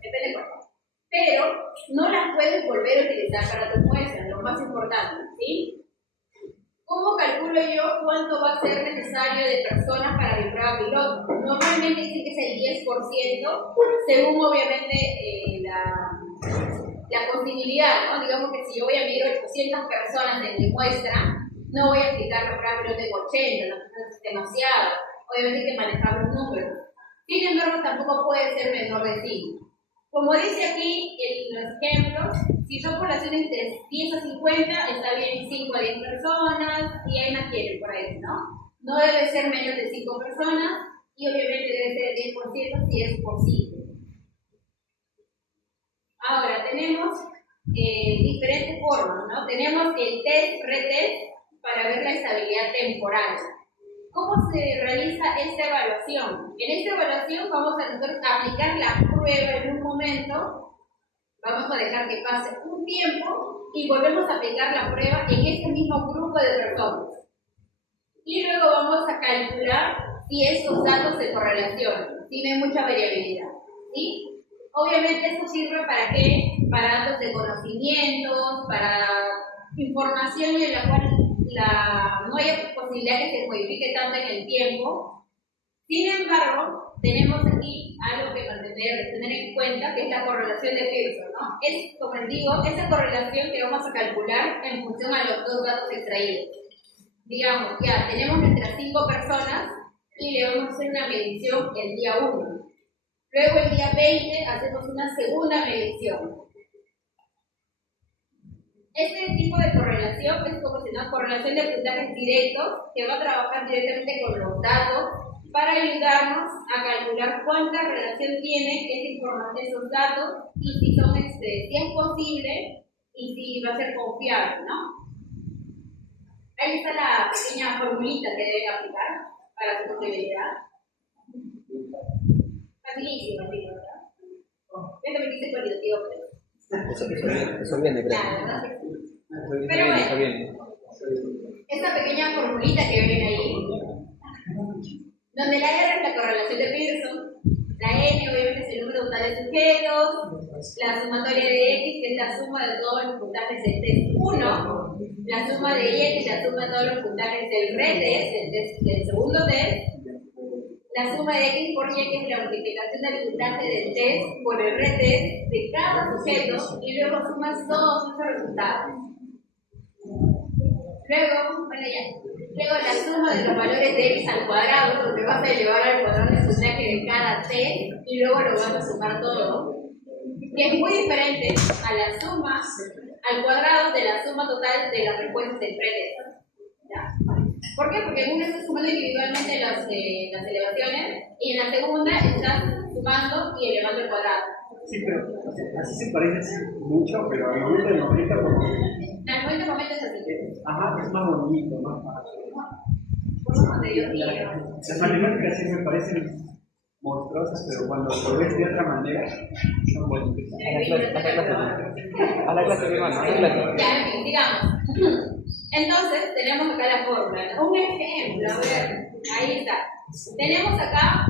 depende por favor. Pero no las puedes volver a utilizar para tus muestras, lo más importante, ¿sí? ¿Cómo calculo yo cuánto va a ser necesario de personas para mi prueba piloto? Normalmente dicen que es el 10%, según obviamente la posibilidad, ¿no? Digamos que si yo voy a medir 800 personas en mi muestra, no voy a aplicar la prueba piloto en 80, no, es demasiado. obviamente hay que manejar los números. Sin embargo, tampoco puede ser menor de 5. Como dice aquí en los ejemplos, si son poblaciones de 10 a 50, está bien 5 a 10 personas, y hay más quieren por ahí, ¿no? No debe ser menos de 5 personas, y obviamente debe ser el 10% si es posible. Ahora, tenemos diferentes formas, ¿no? Tenemos el test, retest, para ver la estabilidad temporal. ¿Cómo se realiza esta evaluación? En esta evaluación vamos a nosotros aplicar la prueba en un momento, vamos a dejar que pase un tiempo y volvemos a aplicar la prueba en este mismo grupo de personas. Y luego vamos a calcular si estos datos se correlacionan, si no hay mucha variabilidad, ¿sí? Obviamente esto sirve para ¿qué? Para datos de conocimientos, para información en la cual no haya posibilidad que se modifique tanto en el tiempo. Sin embargo, tenemos aquí algo que tener en cuenta, que es la correlación de Pearson, ¿no? Es, como les digo, esa correlación que vamos a calcular en función a los dos datos extraídos. Digamos, ya tenemos nuestras 5 personas y le vamos a hacer una medición el día 1. Luego el día 20 hacemos una segunda medición. Este tipo de correlación es como se llama correlación de puntajes directos, que va a trabajar directamente con los datos para ayudarnos a calcular cuánta relación tiene esa información, esos datos, y si son si es posible y si va a ser confiable, ¿no? Ahí está la pequeña formulita que deben aplicar para su posibilidad. Facilísimo, ¿verdad? Esto me dice cualitativo, Eso viene, creo. claro, pero bueno, esta pequeña formulita que ven ahí, donde la R es la correlación de Pearson, la N obviamente es el número total de sujetos, la sumatoria de X que es la suma de todos los puntajes del test 1, la suma de Y que es la suma de todos los puntajes del retest, del segundo test, la suma de X por Y que es la multiplicación del puntaje del test por el retest de cada sujeto, y luego sumas todos esos resultados. Luego la suma de los valores de X al cuadrado, donde vas a llevar al cuadrado el puntaje de cada t, y luego lo vas a sumar todo, que es muy diferente a la suma al cuadrado de la suma total de las respuestas del pretest. ¿Por qué? Porque en una estás sumando individualmente las elevaciones, y en la segunda estás sumando y elevando el cuadrado. Sí, pero así se parece mucho, pero al momento del 90 como que... Al momento es así. Ajá, es más bonito, más fácil. Por donde Dios mío. Las matemáticas sí me parecen monstruosas, pero cuando lo ves de otra manera, son bonitas. A la clase, hermano, a la clase. Ya, digamos. Entonces, tenemos acá la fórmula, ¿no? Un ejemplo, a ver, ahí está. Tenemos acá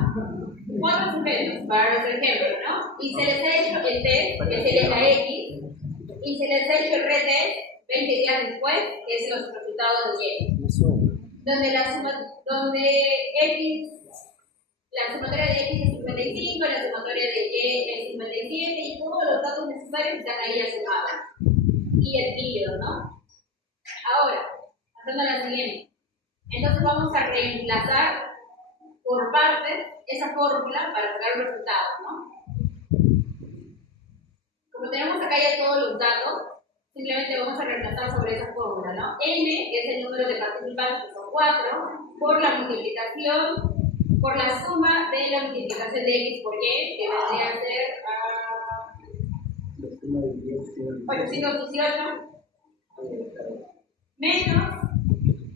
4 sujetos para nuestro ejemplo, ¿no? Y se les ha hecho el test, que sería la X, y se les ha hecho el retest 20 días después, que es los resultados de Y. Donde X, la sumatoria de X es 55, la sumatoria de Y es 57, y todos los datos necesarios están ahí sumados. Y el periodo, ¿no? Ahora, haciendo la siguiente. Entonces vamos a reemplazar por partes esa fórmula para sacar los resultados, ¿no? Como tenemos acá ya todos los datos, simplemente vamos a reemplazar sobre esa fórmula, ¿no? N, que es el número de participantes, que son 4, por la multiplicación, por la suma de la multiplicación de X por Y, que vendría a ser 818, menos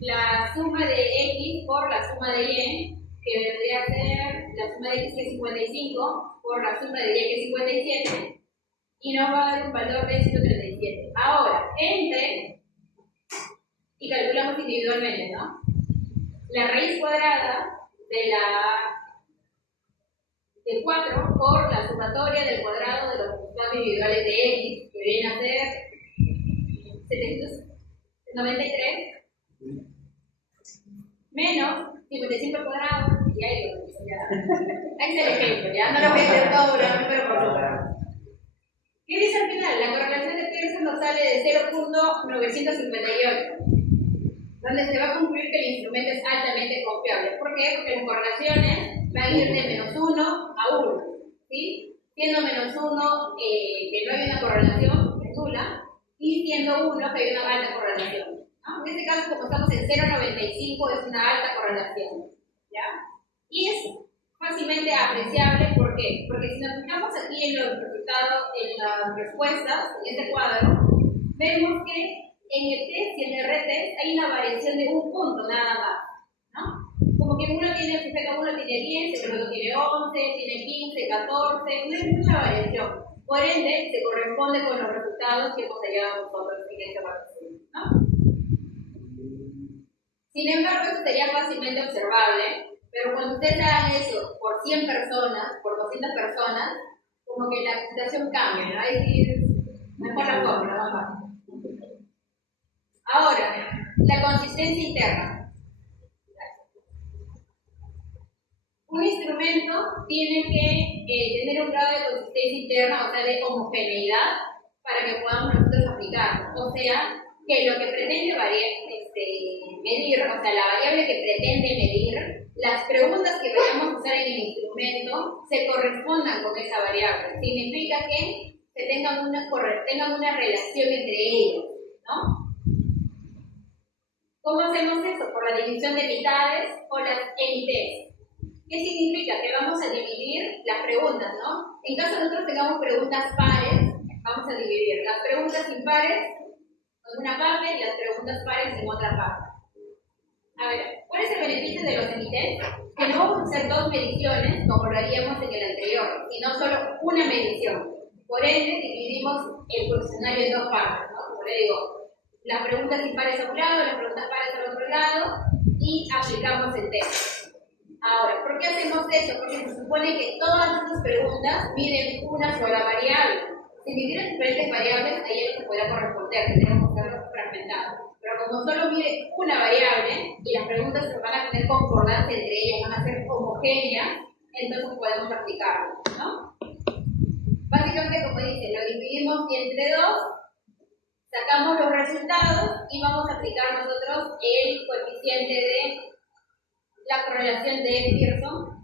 la suma de X por la suma de Y, que vendría a ser la suma de X que es 55 por la suma de Y que es 57, y nos va a dar un valor de 137. Ahora, y calculamos individualmente, ¿no? La raíz cuadrada de 4 por la sumatoria del cuadrado de los resultados individuales de X, que viene a ser 793, menos 55 al cuadrado, y ahí lo ahí está el ejemplo, ya no lo voy a hacer todo, pero por favor. ¿Qué dice al final? La correlación de Pearson nos sale de 0.958, donde se va a concluir que el instrumento es altamente confiable. ¿Por ¿Por qué? Porque las correlaciones van a ir de -1 a 1, ¿sí? Siendo -1 que no hay una correlación, es nula, y siendo 1 que hay una alta correlación, ¿no? En este caso, como estamos en 0,95, es una alta correlación, ¿ya? Y es fácilmente apreciable, ¿por qué? Porque si nos fijamos aquí en los resultados, en las respuestas, en este cuadro, vemos que en el test y en el retest hay una variación de un punto nada más, ¿no? Como que uno tiene, el sujeto 1 tiene 10, el otro tiene 11, tiene 15, 14, no hay mucha variación. Por ende, se corresponde con los resultados que hemos hallado nosotros en esta evaluación, ¿no? Sin embargo, eso sería fácilmente observable, pero cuando ustedes hagan eso por 100 personas, por 200 personas, como que la situación cambia, ¿no? Ahí sí es mejor la fórmula, más fácil. Ahora, la consistencia interna. Un instrumento tiene que tener un grado de consistencia interna, o sea, de homogeneidad, para que podamos nosotros aplicarlo. O sea, que lo que pretende medir, o sea, la variable que pretende medir, las preguntas que vayamos a usar en el instrumento se correspondan con esa variable. Significa que se tengan una relación entre ellos, ¿no? ¿Cómo hacemos eso? Por la división de mitades o las emites. ¿Qué significa? Que vamos a dividir las preguntas, ¿no? En caso de nosotros tengamos preguntas pares, vamos a dividir las preguntas impares en una parte y las preguntas pares en otra parte. A ver, ¿cuál es el beneficio de los emites? Que no vamos a hacer dos mediciones como lo haríamos en el anterior, sino solo una medición. Por ende, dividimos el cuestionario en dos partes, ¿no? Como le digo, las preguntas impares a un lado, las preguntas pares al otro lado, y aplicamos el test. Ahora, ¿por qué hacemos eso? Porque se supone que todas estas preguntas miden una sola variable. Si midieran diferentes variables, ahí no se podrá corresponder, tendríamos que hacerlo fragmentado. Pero como solo mide una variable y las preguntas se van a tener concordancia entre ellas, van a ser homogéneas, entonces podemos aplicarlo, ¿no? Básicamente, como dice, lo dividimos entre dos, sacamos los resultados y vamos a aplicar nosotros el coeficiente de la correlación de Pearson.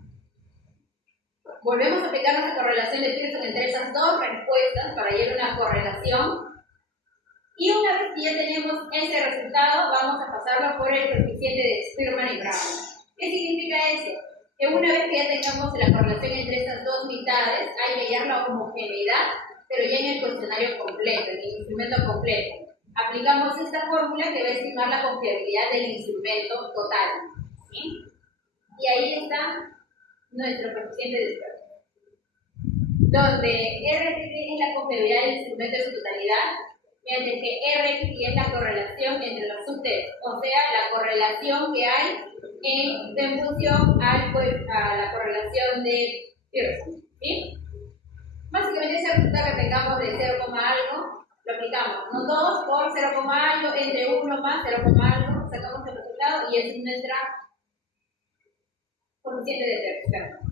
Volvemos a aplicar nuestra correlación de Pearson entre esas dos respuestas para hallar una correlación. Y una vez que ya tenemos ese resultado, vamos a pasarlo por el coeficiente de Spearman y Brown. ¿Qué significa eso? Que una vez que ya tengamos la correlación entre estas dos mitades, hay que hallar la homogeneidad, pero ya en el cuestionario completo, en el instrumento completo. Aplicamos esta fórmula que va a estimar la confiabilidad del instrumento total, ¿sí? Y ahí está nuestro coeficiente de Spearman, donde RT es la confiabilidad del instrumento en su totalidad, mientras que RX es la correlación entre los subtests, o sea, la correlación que hay en función a la correlación de Pearson, ¿sí? Básicamente ese resultado que tengamos de 0, algo, lo aplicamos, no 2 por 0, algo, entre 1 más 0, algo, sacamos el resultado y ese es nuestra coeficiente de Pearson.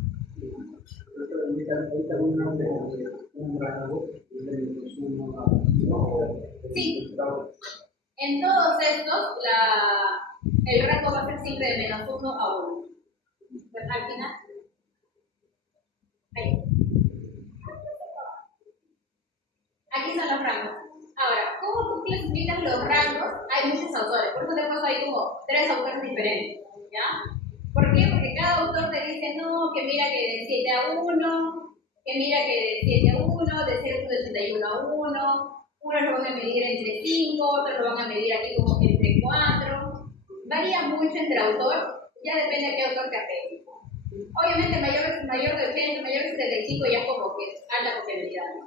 Sí, en todos estos el rango va a ser siempre de -1 a 1. Pues al final, ahí. Aquí están los rangos. Ahora, ¿cómo tú clasificas los rangos? Hay muchos autores, por eso te he puesto ahí como 3 autores diferentes, ¿ya? ¿Por qué? Porque cada autor te dice, no, que mira que de 7 a 1, que mira que de 7 a 1, de 0,81 a 1, unos lo van a medir entre 5, otros lo van a medir aquí como entre 4. Varía mucho entre autor, ya depende de qué autor te apegue. Obviamente mayor de 80, mayor de 75 ya es como que es alta confiabilidad, ¿no?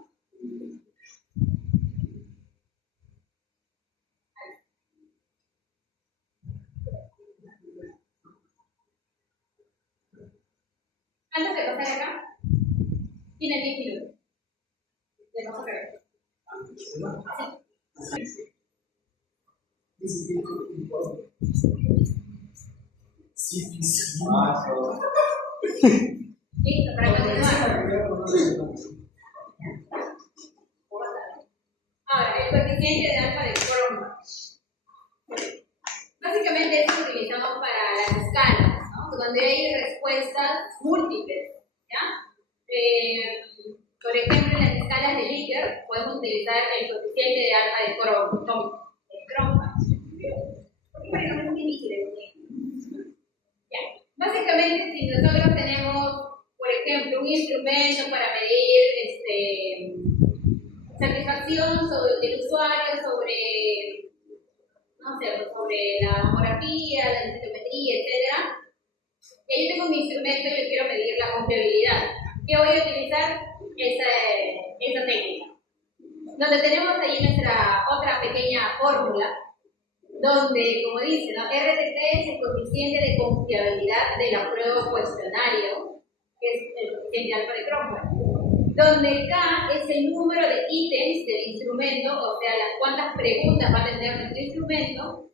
Antes de pasar acá, tiene 10 minutos. Le vamos a ver. Listo, para continuar. Ahora, el coeficiente de alfa de Cronbach. Básicamente esto lo utilizamos para las escalas, ¿no? donde hay respuestas múltiples, ¿ya? Por ejemplo, en las escalas de Likert podemos utilizar el coeficiente de alfa de Cronbach. Bueno, es muy difícil. Ya. Básicamente, si nosotros tenemos, por ejemplo, un instrumento para medir satisfacción del usuario sobre, no sé, sobre la mamografía, la densitometría, etc. Y ahí tengo mi instrumento y yo quiero medir la confiabilidad. ¿Qué voy a utilizar? Esa técnica. Donde tenemos ahí nuestra otra pequeña fórmula, donde, como dice, ¿no? RTT es el coeficiente de confiabilidad de la prueba o cuestionario, que es el coeficiente alfa de Cronbach, donde K es el número de ítems del instrumento, o sea, las cuantas preguntas va a tener nuestro instrumento,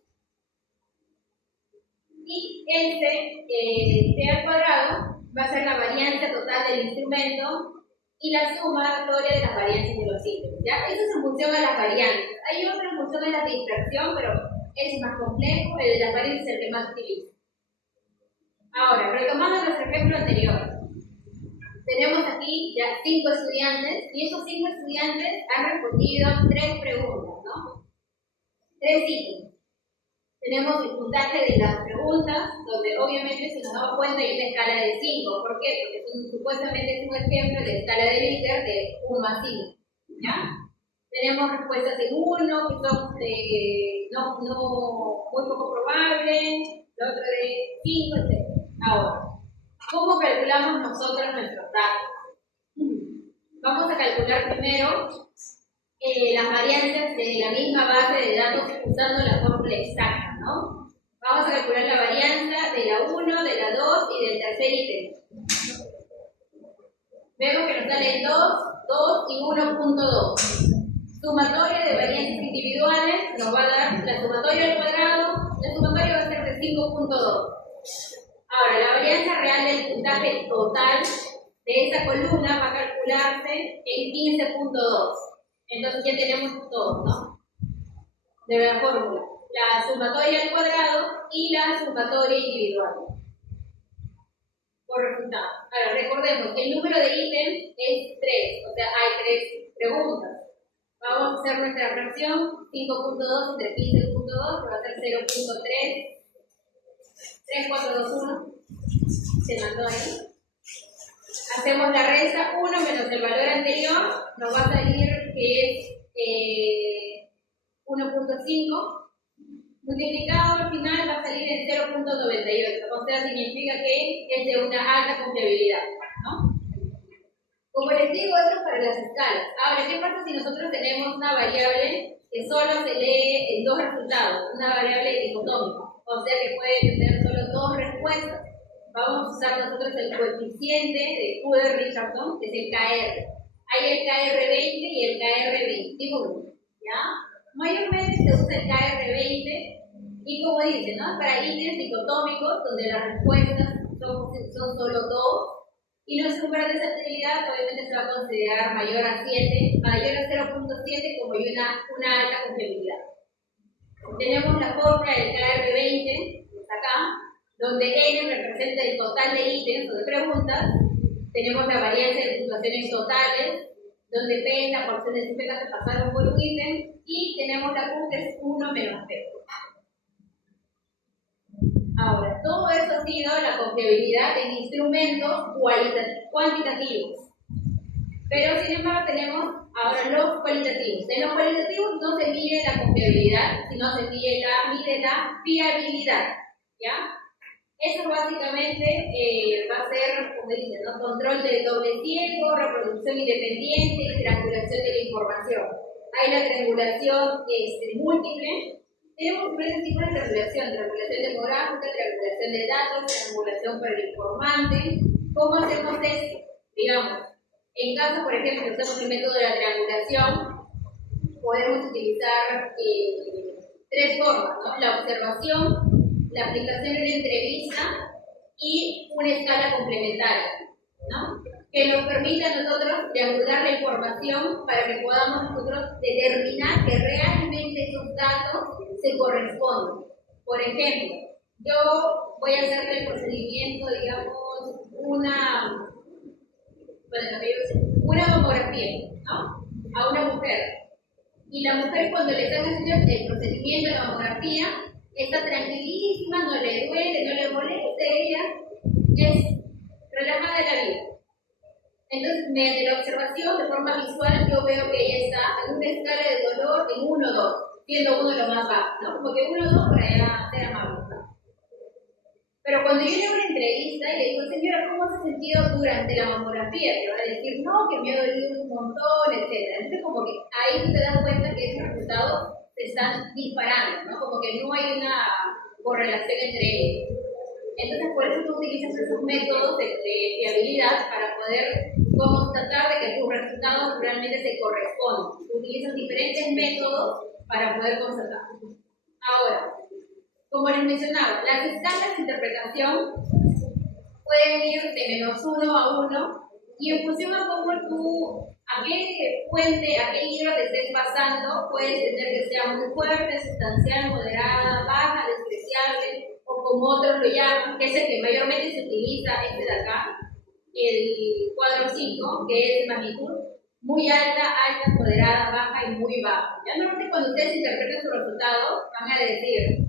y T al cuadrado va a ser la varianza total del instrumento y la sumatoria de las varianzas de los ítems, ¿ya? Eso es en función a las variantes. Hay otra en función a la distracción, pero es más complejo, el de las variantes es el que más utilizo. Ahora, retomando nuestro ejemplo anterior, tenemos aquí ya 5 estudiantes y esos 5 estudiantes han respondido 3 preguntas, ¿no? 3 ítems. Tenemos el puntaje de las preguntas, donde obviamente si nos damos cuenta hay una escala de 5. ¿Por qué? Porque supuestamente es un ejemplo de escala de Likert de 1 a 5. ¿Ya? Tenemos respuestas de 1, que son muy poco probables, lo otro de 5, etc. Ahora, ¿cómo calculamos nosotros nuestros datos? Vamos a calcular primero las varianzas de la misma base de datos usando la fórmula exacta, ¿no? Vamos a calcular la varianza de la 1, de la 2 y del tercer ítem. Vemos que nos salen 2, 2 y 1.2. Sumatoria de varianzas individuales nos va a dar la sumatoria al cuadrado, la sumatoria va a ser de 5.2. Ahora, la varianza real del puntaje total de esta columna va a calcularse en 15.2. Entonces ya tenemos todo, ¿no? De la fórmula. La sumatoria al cuadrado y la sumatoria individual. Por resultado. Ahora, recordemos que el número de ítems es 3. O sea, hay 3 preguntas. Vamos a hacer nuestra fracción. 5.2 entre 15.2, que va a ser 0.3. 3, 4, 2, 1. Se mandó ahí. Hacemos la resta, 1 menos el valor anterior, nos va a salir que es 1.5, multiplicado al final va a salir en 0.98, o sea, significa que es de una alta confiabilidad, ¿no? Como les digo, esto es para las escalas. Ahora, ¿qué pasa si nosotros tenemos una variable que solo se lee en 2 resultados, una variable dicotómica, o sea que puede tener solo 2 respuestas? Vamos a usar nosotros el coeficiente de Coulter-Richardson, que es el KR. Hay el KR20 y el KR21, ¿ya? Mayormente se usa el KR20 y como dice, ¿no? Para ítems dicotómicos, donde las respuestas son solo 2 y nuestro umbral de asertividad obviamente se va a considerar mayor a 7, mayor a 0.7 como una alta confiabilidad. Tenemos la fórmula del KR20, acá, donde N representa el total de ítems o de preguntas, tenemos la varianza de puntuaciones totales, donde P es la porción de sujetos que pasaron por un ítem, y tenemos la Q que es 1 menos P. Ahora, todo eso ha sido la confiabilidad en instrumentos cuantitativos. Pero sin embargo tenemos ahora los cualitativos. En los cualitativos no se mide la confiabilidad, sino se mide la fiabilidad, ¿ya? Eso básicamente va a ser, como dicen, ¿no? Control del doble ciego, reproducción independiente y triangulación de la información. Hay la triangulación múltiple. Tenemos tres tipos de triangulación: triangulación demográfica, triangulación de datos, triangulación por el informante. ¿Cómo hacemos esto? Digamos, en caso, por ejemplo, que usamos el método de la triangulación, podemos utilizar 3 formas, ¿no? La observación, la aplicación de una entrevista y una escala complementaria, ¿no? Que nos permita a nosotros triangular la información para que podamos nosotros determinar que realmente esos datos se corresponden. Por ejemplo, yo voy a hacer el procedimiento, digamos, una mamografía, ¿no? A una mujer. Y la mujer cuando le están haciendo el procedimiento de la mamografía, está tranquilísima, no le duele, no le molesta, ella es relajada de la vida. Entonces, mediante la observación de forma visual, yo veo que ella está en una escala de dolor en 1 o 2, siendo 1 lo más bajo, ¿no? Como que 1 o 2 para ya ser amable, ¿no? Pero cuando yo le hago una entrevista y le digo, señora, ¿cómo se ha sentido durante la mamografía? Te va a decir, no, que me ha dolido un montón, etc. Entonces, como que ahí te das cuenta que esos resultados se están disparando, ¿no? Como que no hay una correlación entre ellos. Entonces, por eso tú utilizas esos métodos de fiabilidad para poder constatar de que tus resultados realmente se corresponden. Tú utilizas diferentes métodos para poder constatar. Ahora, como les mencionaba, las escalas de interpretación pueden ir de -1 a 1 y en función a cómo tú, a qué fuente, a qué libro te estés pasando, puedes tener que sea muy fuerte, sustancial, moderada, baja, despreciable, o como otros lo llaman, que es el que mayormente se utiliza, este de acá, el cuadro 5, que es de magnitud muy alta, alta, moderada, baja y muy baja. Ya normalmente cuando ustedes interpreten sus resultados, van a decir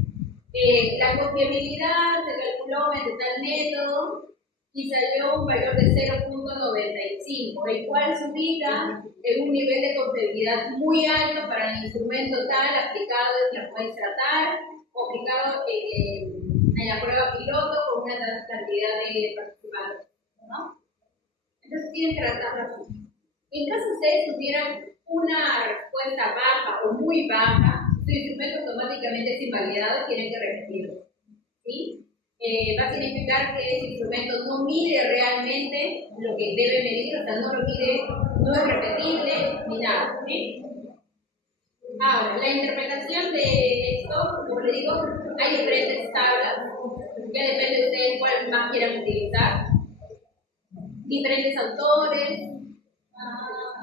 la confiabilidad se calculó mediante tal método y salió un valor de 0.95, el cual se ubica en un nivel de confiabilidad muy alto para el instrumento tal aplicado en la muestra tal o aplicado en la prueba piloto con una cantidad de participantes, ¿no? Entonces tienen que tratarlo así. Entonces ustedes tuvieran una respuesta baja o muy baja, su instrumento automáticamente es invalidado y tienen que repetirlo, ¿sí? Va a significar que ese instrumento no mide realmente lo que debe medir, o sea, no lo mide, no es repetible ni nada, ¿sí? Ahora, la interpretación de esto, como les digo, hay diferentes tablas, ya depende de ustedes cuál más quieran utilizar, diferentes autores.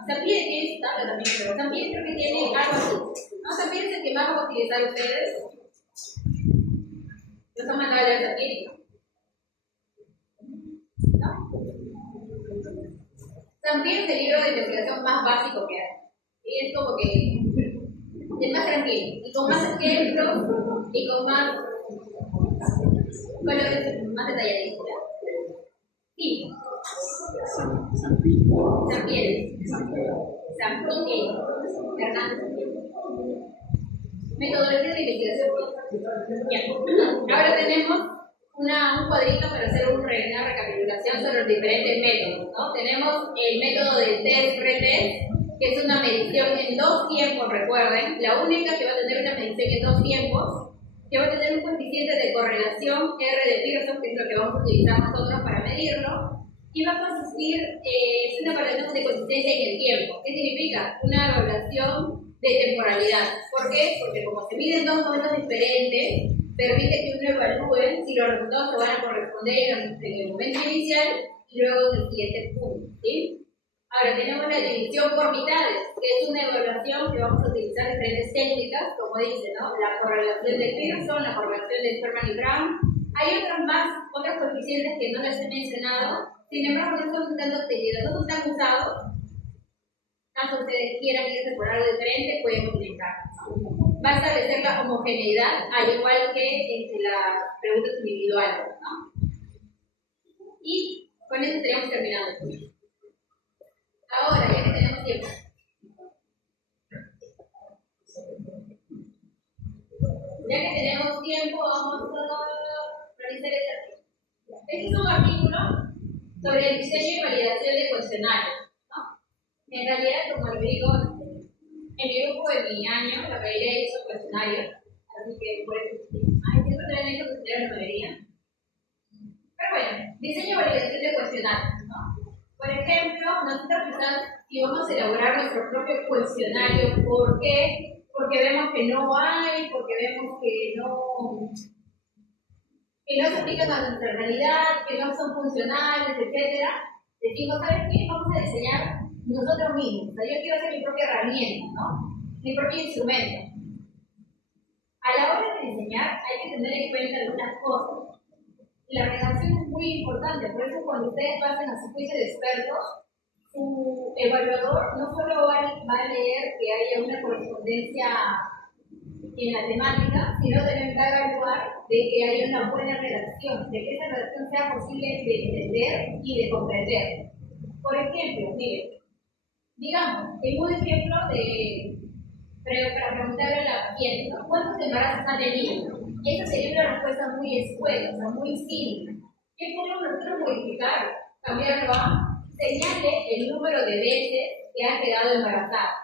También tiene su tabla también, pero también creo que tiene algo así. ¿No? También es el que más van a utilizar ustedes. Los han mandado a leer también, ¿no? También es el libro de investigación más básico que hay. Y es como que es más tranquilo, y con más ejemplos, y con más, bueno, más detalladito. Sí. San Pedro. Hernández. Metodología de investigación. Bien. Ahora tenemos un cuadrito para hacer una recapitulación sobre los diferentes métodos, ¿no? Tenemos el método del test-retest, que es una medición en 2 tiempos, recuerden, la única que va a tener una medición en 2 tiempos, que va a tener un coeficiente de correlación R de Pearson, que es lo que vamos a utilizar nosotros para medirlo, y va a consistir, es una evaluación de consistencia en el tiempo. ¿Qué significa? Una evaluación de temporalidad. ¿Por qué? Porque como se miden 2 momentos diferentes, permite que uno evalúe si los resultados se van a corresponder en el momento inicial y luego en el siguiente punto, ¿sí? Ahora tenemos la división por mitades, que es una evaluación que vamos a utilizar diferentes técnicas, como dice, ¿no? La correlación de Pearson, la correlación de Sperman y Brown. Hay otros coeficientes que no les he mencionado, sin embargo, no son tanto utilidad, no son tan usados. Caso ustedes quieran irse por algo diferente, pueden utilizarlos. Va a establecer la homogeneidad, al igual que las preguntas individuales, ¿no? Y con eso estaríamos terminando. Ahora, ya que tenemos tiempo. Ya que tenemos tiempo, vamos a realizar este artículo. Este es un artículo sobre el diseño y validación de cuestionarios, ¿no? En realidad, como les digo, en mi grupo de mi año, la mayoría hizo cuestionarios, así que por eso, siempre se han hecho cuestionarios la mayoría. Pero bueno, diseño y validación de cuestionarios, ¿no? Por ejemplo, nosotros quizás si vamos a elaborar nuestro propio cuestionario, ¿por qué? Porque vemos que no hay, porque vemos que no se aplican a nuestra realidad, que no son funcionales, etc. Decimos, ¿sabes qué? Vamos a diseñar nosotros mismos. O sea, yo quiero hacer mi propia herramienta, ¿no? Mi propio instrumento. A la hora de diseñar hay que tener en cuenta algunas cosas. La redacción es muy importante, por eso cuando ustedes pasen a su juicio de expertos, su evaluador no solo va a leer que haya una correspondencia en la temática, sino también va a evaluar de que haya una buena redacción, de que esa redacción sea posible de entender y de comprender. Por ejemplo, miren, digamos, en un ejemplo para preguntarle a la paciente, ¿no? ¿Cuántos embarazos ha tenido? Esa sería una respuesta muy escueta, o sea, muy simple. ¿Qué podemos nosotros modificar? Cambiarlo a señale el número de veces que ha quedado embarazada,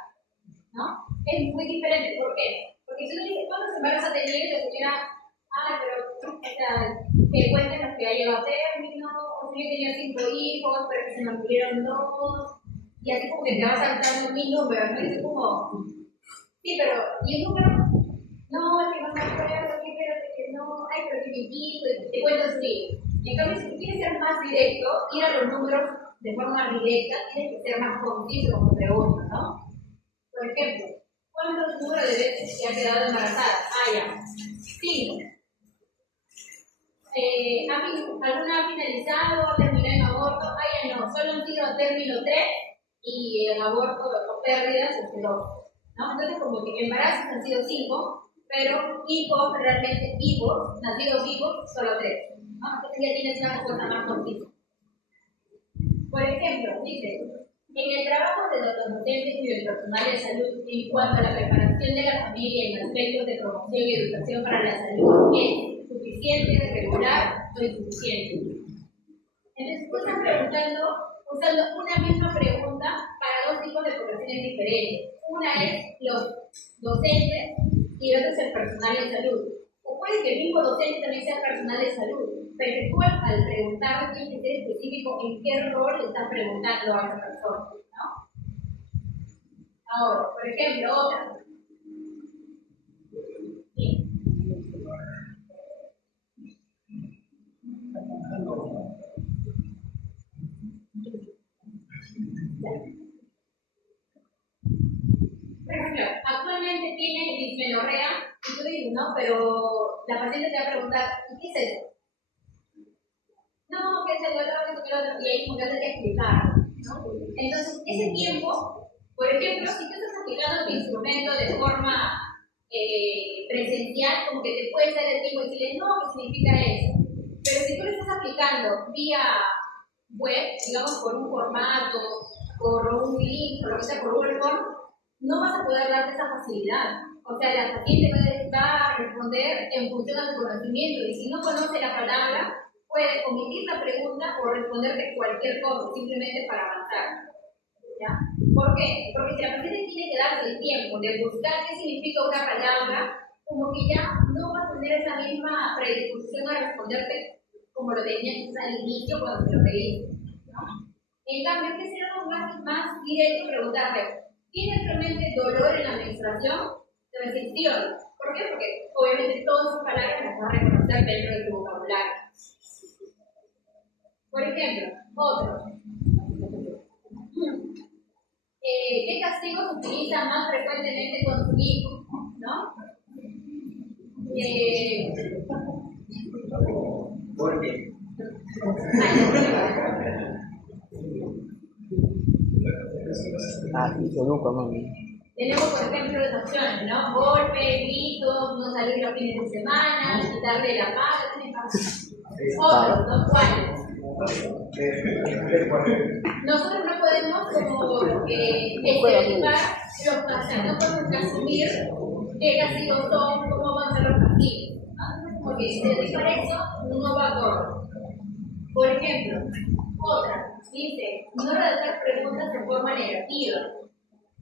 ¿no? Es muy diferente, ¿por qué? Porque si uno dice cuántos embarazos ha tenido, la señora, pero, o sea, que cuenten los que ha llegado a término, o si yo tenía 5 hijos, pero que se me murieron 2, y así como que te va saltando 1000 números, ¿no? Y es como, sí, pero, ¿y el número? No, es que no me acuerdo, que no, ay, pero que mi hijo, te cuento su hijo. En cambio, si tú quieres ser más directo, ir a los números de forma directa, tienes que ser más conciso como pregunta, ¿no? Por ejemplo, ¿cuántos números de veces se ha quedado embarazada? Ya. 5. ¿Alguna ha finalizado, ha terminado en aborto? Ya no, solo han sido a término 3 y en aborto o pérdidas 2. ¿No? Entonces, como que embarazos han sido 5, pero hijos, realmente vivos, nacidos vivos, solo 3. ¿No? Entonces ya tienes una respuesta más concisa. Por ejemplo, dice, en el trabajo de los docentes y del personal de salud en cuanto a la preparación de la familia en aspectos de promoción y educación para la salud, ¿es suficiente, regular o insuficiente? Entonces, tú estás preguntando, usando una misma pregunta para 2 tipos de poblaciones diferentes. Una es los docentes y el otro es el personal de salud. O puede que el mismo docente también sea personal de salud, pero que tú al preguntar tienes que ser específico en qué rol le estás preguntando a esa persona, ¿no? Ahora, por ejemplo, otra. Sí. Por ejemplo, actualmente tiene dismenorrea y tú dices, no, pero la paciente te va a preguntar, ¿qué es eso? No, ¿qué es el otro? ¿Qué es el otro? Y ahí como que hay que explicarlo, ¿no? Entonces, ese tiempo, por ejemplo, si tú estás aplicando tu instrumento de forma presencial, como que te puedes dar el tiempo y decirle, no, ¿qué significa eso? Pero si tú lo estás aplicando vía web, digamos por un formato, por un link, o lo que sea, por Google Form, no vas a poder darte esa facilidad. O sea, la paciente va a responder en función a su conocimiento y si no conoce la palabra, puede omitir la pregunta o responderte cualquier cosa, simplemente para avanzar. ¿Ya? ¿Por qué? Porque si la paciente tiene que darse el tiempo de buscar qué significa una palabra, como que ya no va a tener esa misma predisposición a responderte como lo tenías al inicio cuando te lo pediste, ¿no? En cambio, hay que ser algo más directo y preguntarle, ¿tienes realmente dolor en la menstruación? Te va a decir sí o no. ¿Por qué? Porque obviamente todas esas palabras las vas a reconocer dentro de tu vocabulario. Por ejemplo, otro. ¿Qué castigo se utiliza más frecuentemente con su hijo? ¿No? ¿Por qué? Sí, se educa, mami. Tenemos, por ejemplo, las opciones, ¿no? Golpe, gritos, no salir los fines de semana, quitarle la paga, otros, ¿no? ¿Cuáles? Nosotros no podemos como estereotipar los castigos, no podemos asumir qué castigos son, cómo van a ser los castigos, ¿no? Porque estereotipar eso no va a correr. Por ejemplo, otra, dice, no redactar preguntas de forma negativa.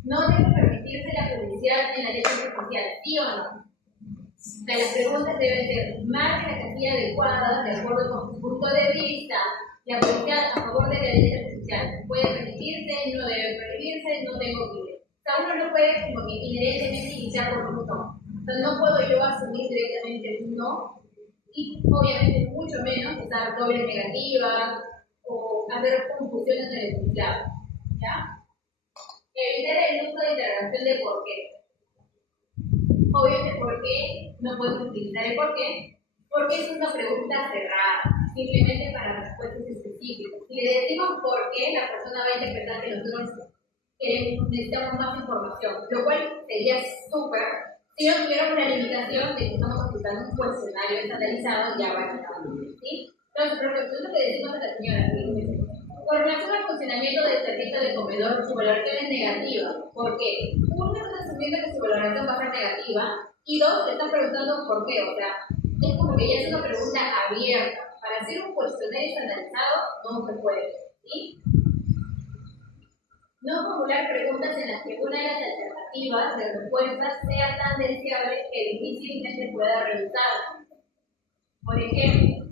No debe permitirse la publicidad en la letra presencial, ¿sí o no? O sea, las preguntas deben ser marque la casilla adecuada, de acuerdo con su punto de vista. La publicidad a favor de la letra presencial puede permitirse, no debe permitirse, no tengo que ir. O sea, uno no puede como que inherentemente iniciar con un no. O sea, no puedo yo asumir directamente un no y obviamente mucho menos usar dobles negativas o hacer confusiones en el enunciado. ¿Ya? Evitar el uso de interrogación de por qué. Obviamente, ¿por qué? No podemos utilizar el por qué. porque es una pregunta cerrada, simplemente para respuestas específicas. Y le decimos por qué, la persona va a interpretar que nosotros necesitamos más información, lo cual sería súper si no tuviéramos la limitación de que estamos aplicando un cuestionario estandarizado ya validado. ¿Sí? Entonces, profesor, lo que decimos a la señora, con relación al funcionamiento del servicio de comedor, su valoración es negativa. ¿Por qué? Uno está asumiendo que su valoración va a ser negativa, y dos, le están preguntando por qué. O sea, es como que ya es una pregunta abierta. Para hacer un cuestionario estandarizado no se puede. ¿Sí? No formular preguntas en las que una de las alternativas de respuestas sea tan deseable que difícilmente pueda realizarse. Por ejemplo,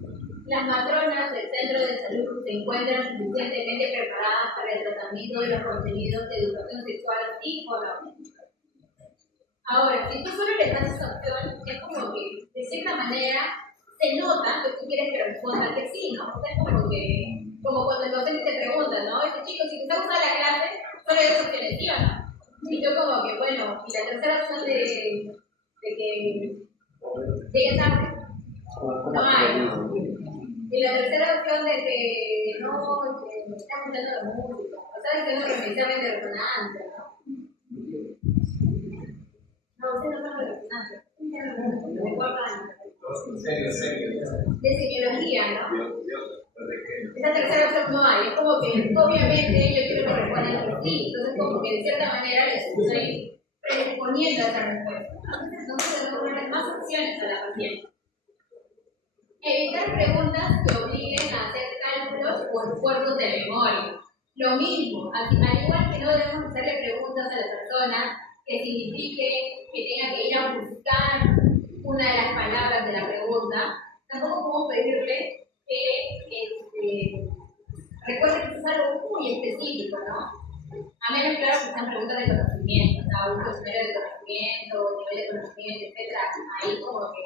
las matronas del centro de salud se encuentran suficientemente preparadas para el tratamiento de los contenidos de educación sexual, ¿sí o no? Ahora, si tú solo le das esa opción, es como que, de cierta manera, se nota que tú quieres que responda que sí, ¿no? O sea, es como cuando el docente te pregunta, ¿no? Dice, chicos, si te está gustando la clase, solo hay dos opciones, ¿sí o no? Y yo como que, bueno, y la tercera opción de que llegues tarde, no hay, ¿no? Y la tercera opción de que no, que me está escuchando la música, o sea, que tengo que revisar de resonancia, ¿no? No, ustedes no son de resonancia, de semiología, ¿no? Esa tercera opción no hay, es como que obviamente yo quiero que respondan que sí, entonces como que de cierta manera les estoy predisponiendo a esa respuesta. Entonces tenemos que poner más opciones a la paciente. Evitar preguntas que obliguen a hacer cálculos o esfuerzos de memoria. Lo mismo, al igual que no debemos hacerle preguntas a la persona que signifique que tenga que ir a buscar una de las palabras de la pregunta, tampoco podemos pedirle que recuerde que es algo muy específico, ¿no? A menos, claro, que sean preguntas de conocimiento, o sea, un cuestionario de conocimiento, nivel de conocimiento, etc. Ahí como que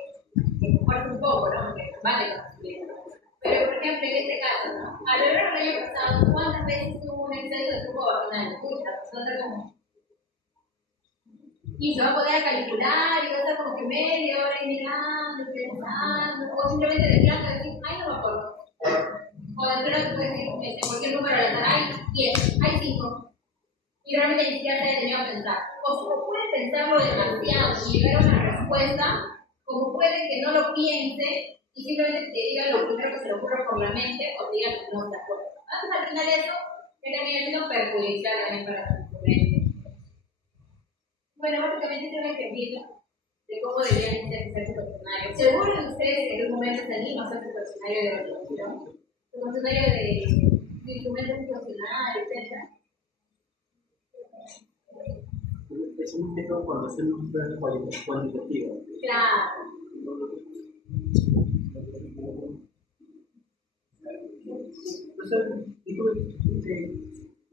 comparte un poco, ¿no? Porque vale conocimiento. Pero, por ejemplo, en este caso, ¿no? A lo largo del año pasado, ¿cuántas veces tuvo un exceso de flujo vaginal? Escucha, no sé cómo. Y se va a poder calcular, y va a estar como que media hora y mirando, pensando, o simplemente de plano decir, ay, no me acuerdo. O de plano tú puedes decir, cualquier número al azar, hay 10, hay 5. Y realmente ni siquiera te detenido a pensar. O puedes pensarlo demasiado y llegar a una respuesta, como puede que no lo piense y simplemente te diga lo primero que se le ocurre por la mente o te diga que no está de acuerdo. Entonces, al final eso termina siendo perjudicial también para tu mente. Bueno, básicamente es un ejemplo de cómo deberían ser su cuestionario. Seguro que ustedes en algún momento se animan a hacer su cuestionario de evaluación, su cuestionario de instrumentos de cuestionario, etc. Es un método cuando hacemos pruebas cuantitativas. Claro.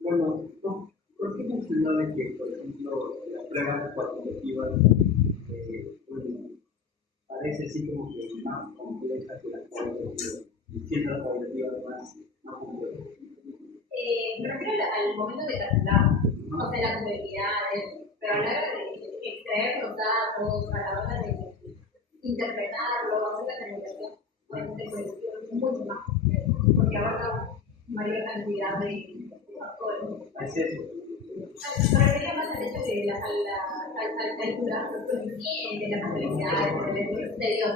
Bueno, ¿por qué mencionó de que, por ejemplo, las pruebas cuantitativas parece así como que más complejas que las cualitativas? Siendo las cualitativas más complejas. Me refiero al momento de calcular, o sea, la complejidad, pero a la hora de extraer los datos, a la hora de interpretarlo, hacer la comunicación, pues es mucho más, porque abarca mayor cantidad de factores. Es eso. Me refería más al hecho de al calcular los coeficientes, la complejidad, el efecto exterior.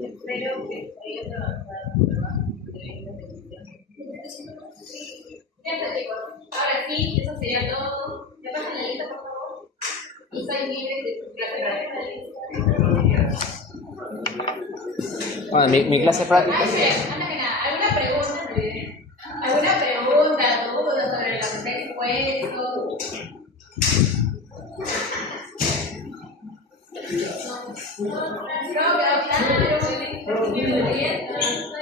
Espero que hayas avanzado. Ya está, chicos. Ahora sí, eso sería todo. ¿Me pasan la lista, por favor? Y soy libre de su clase práctica. Bueno, mi clase práctica. Antes que nada, ¿alguna pregunta? ¿Alguna pregunta, duda sobre lo que está expuesto? No, quedó claro. Bien.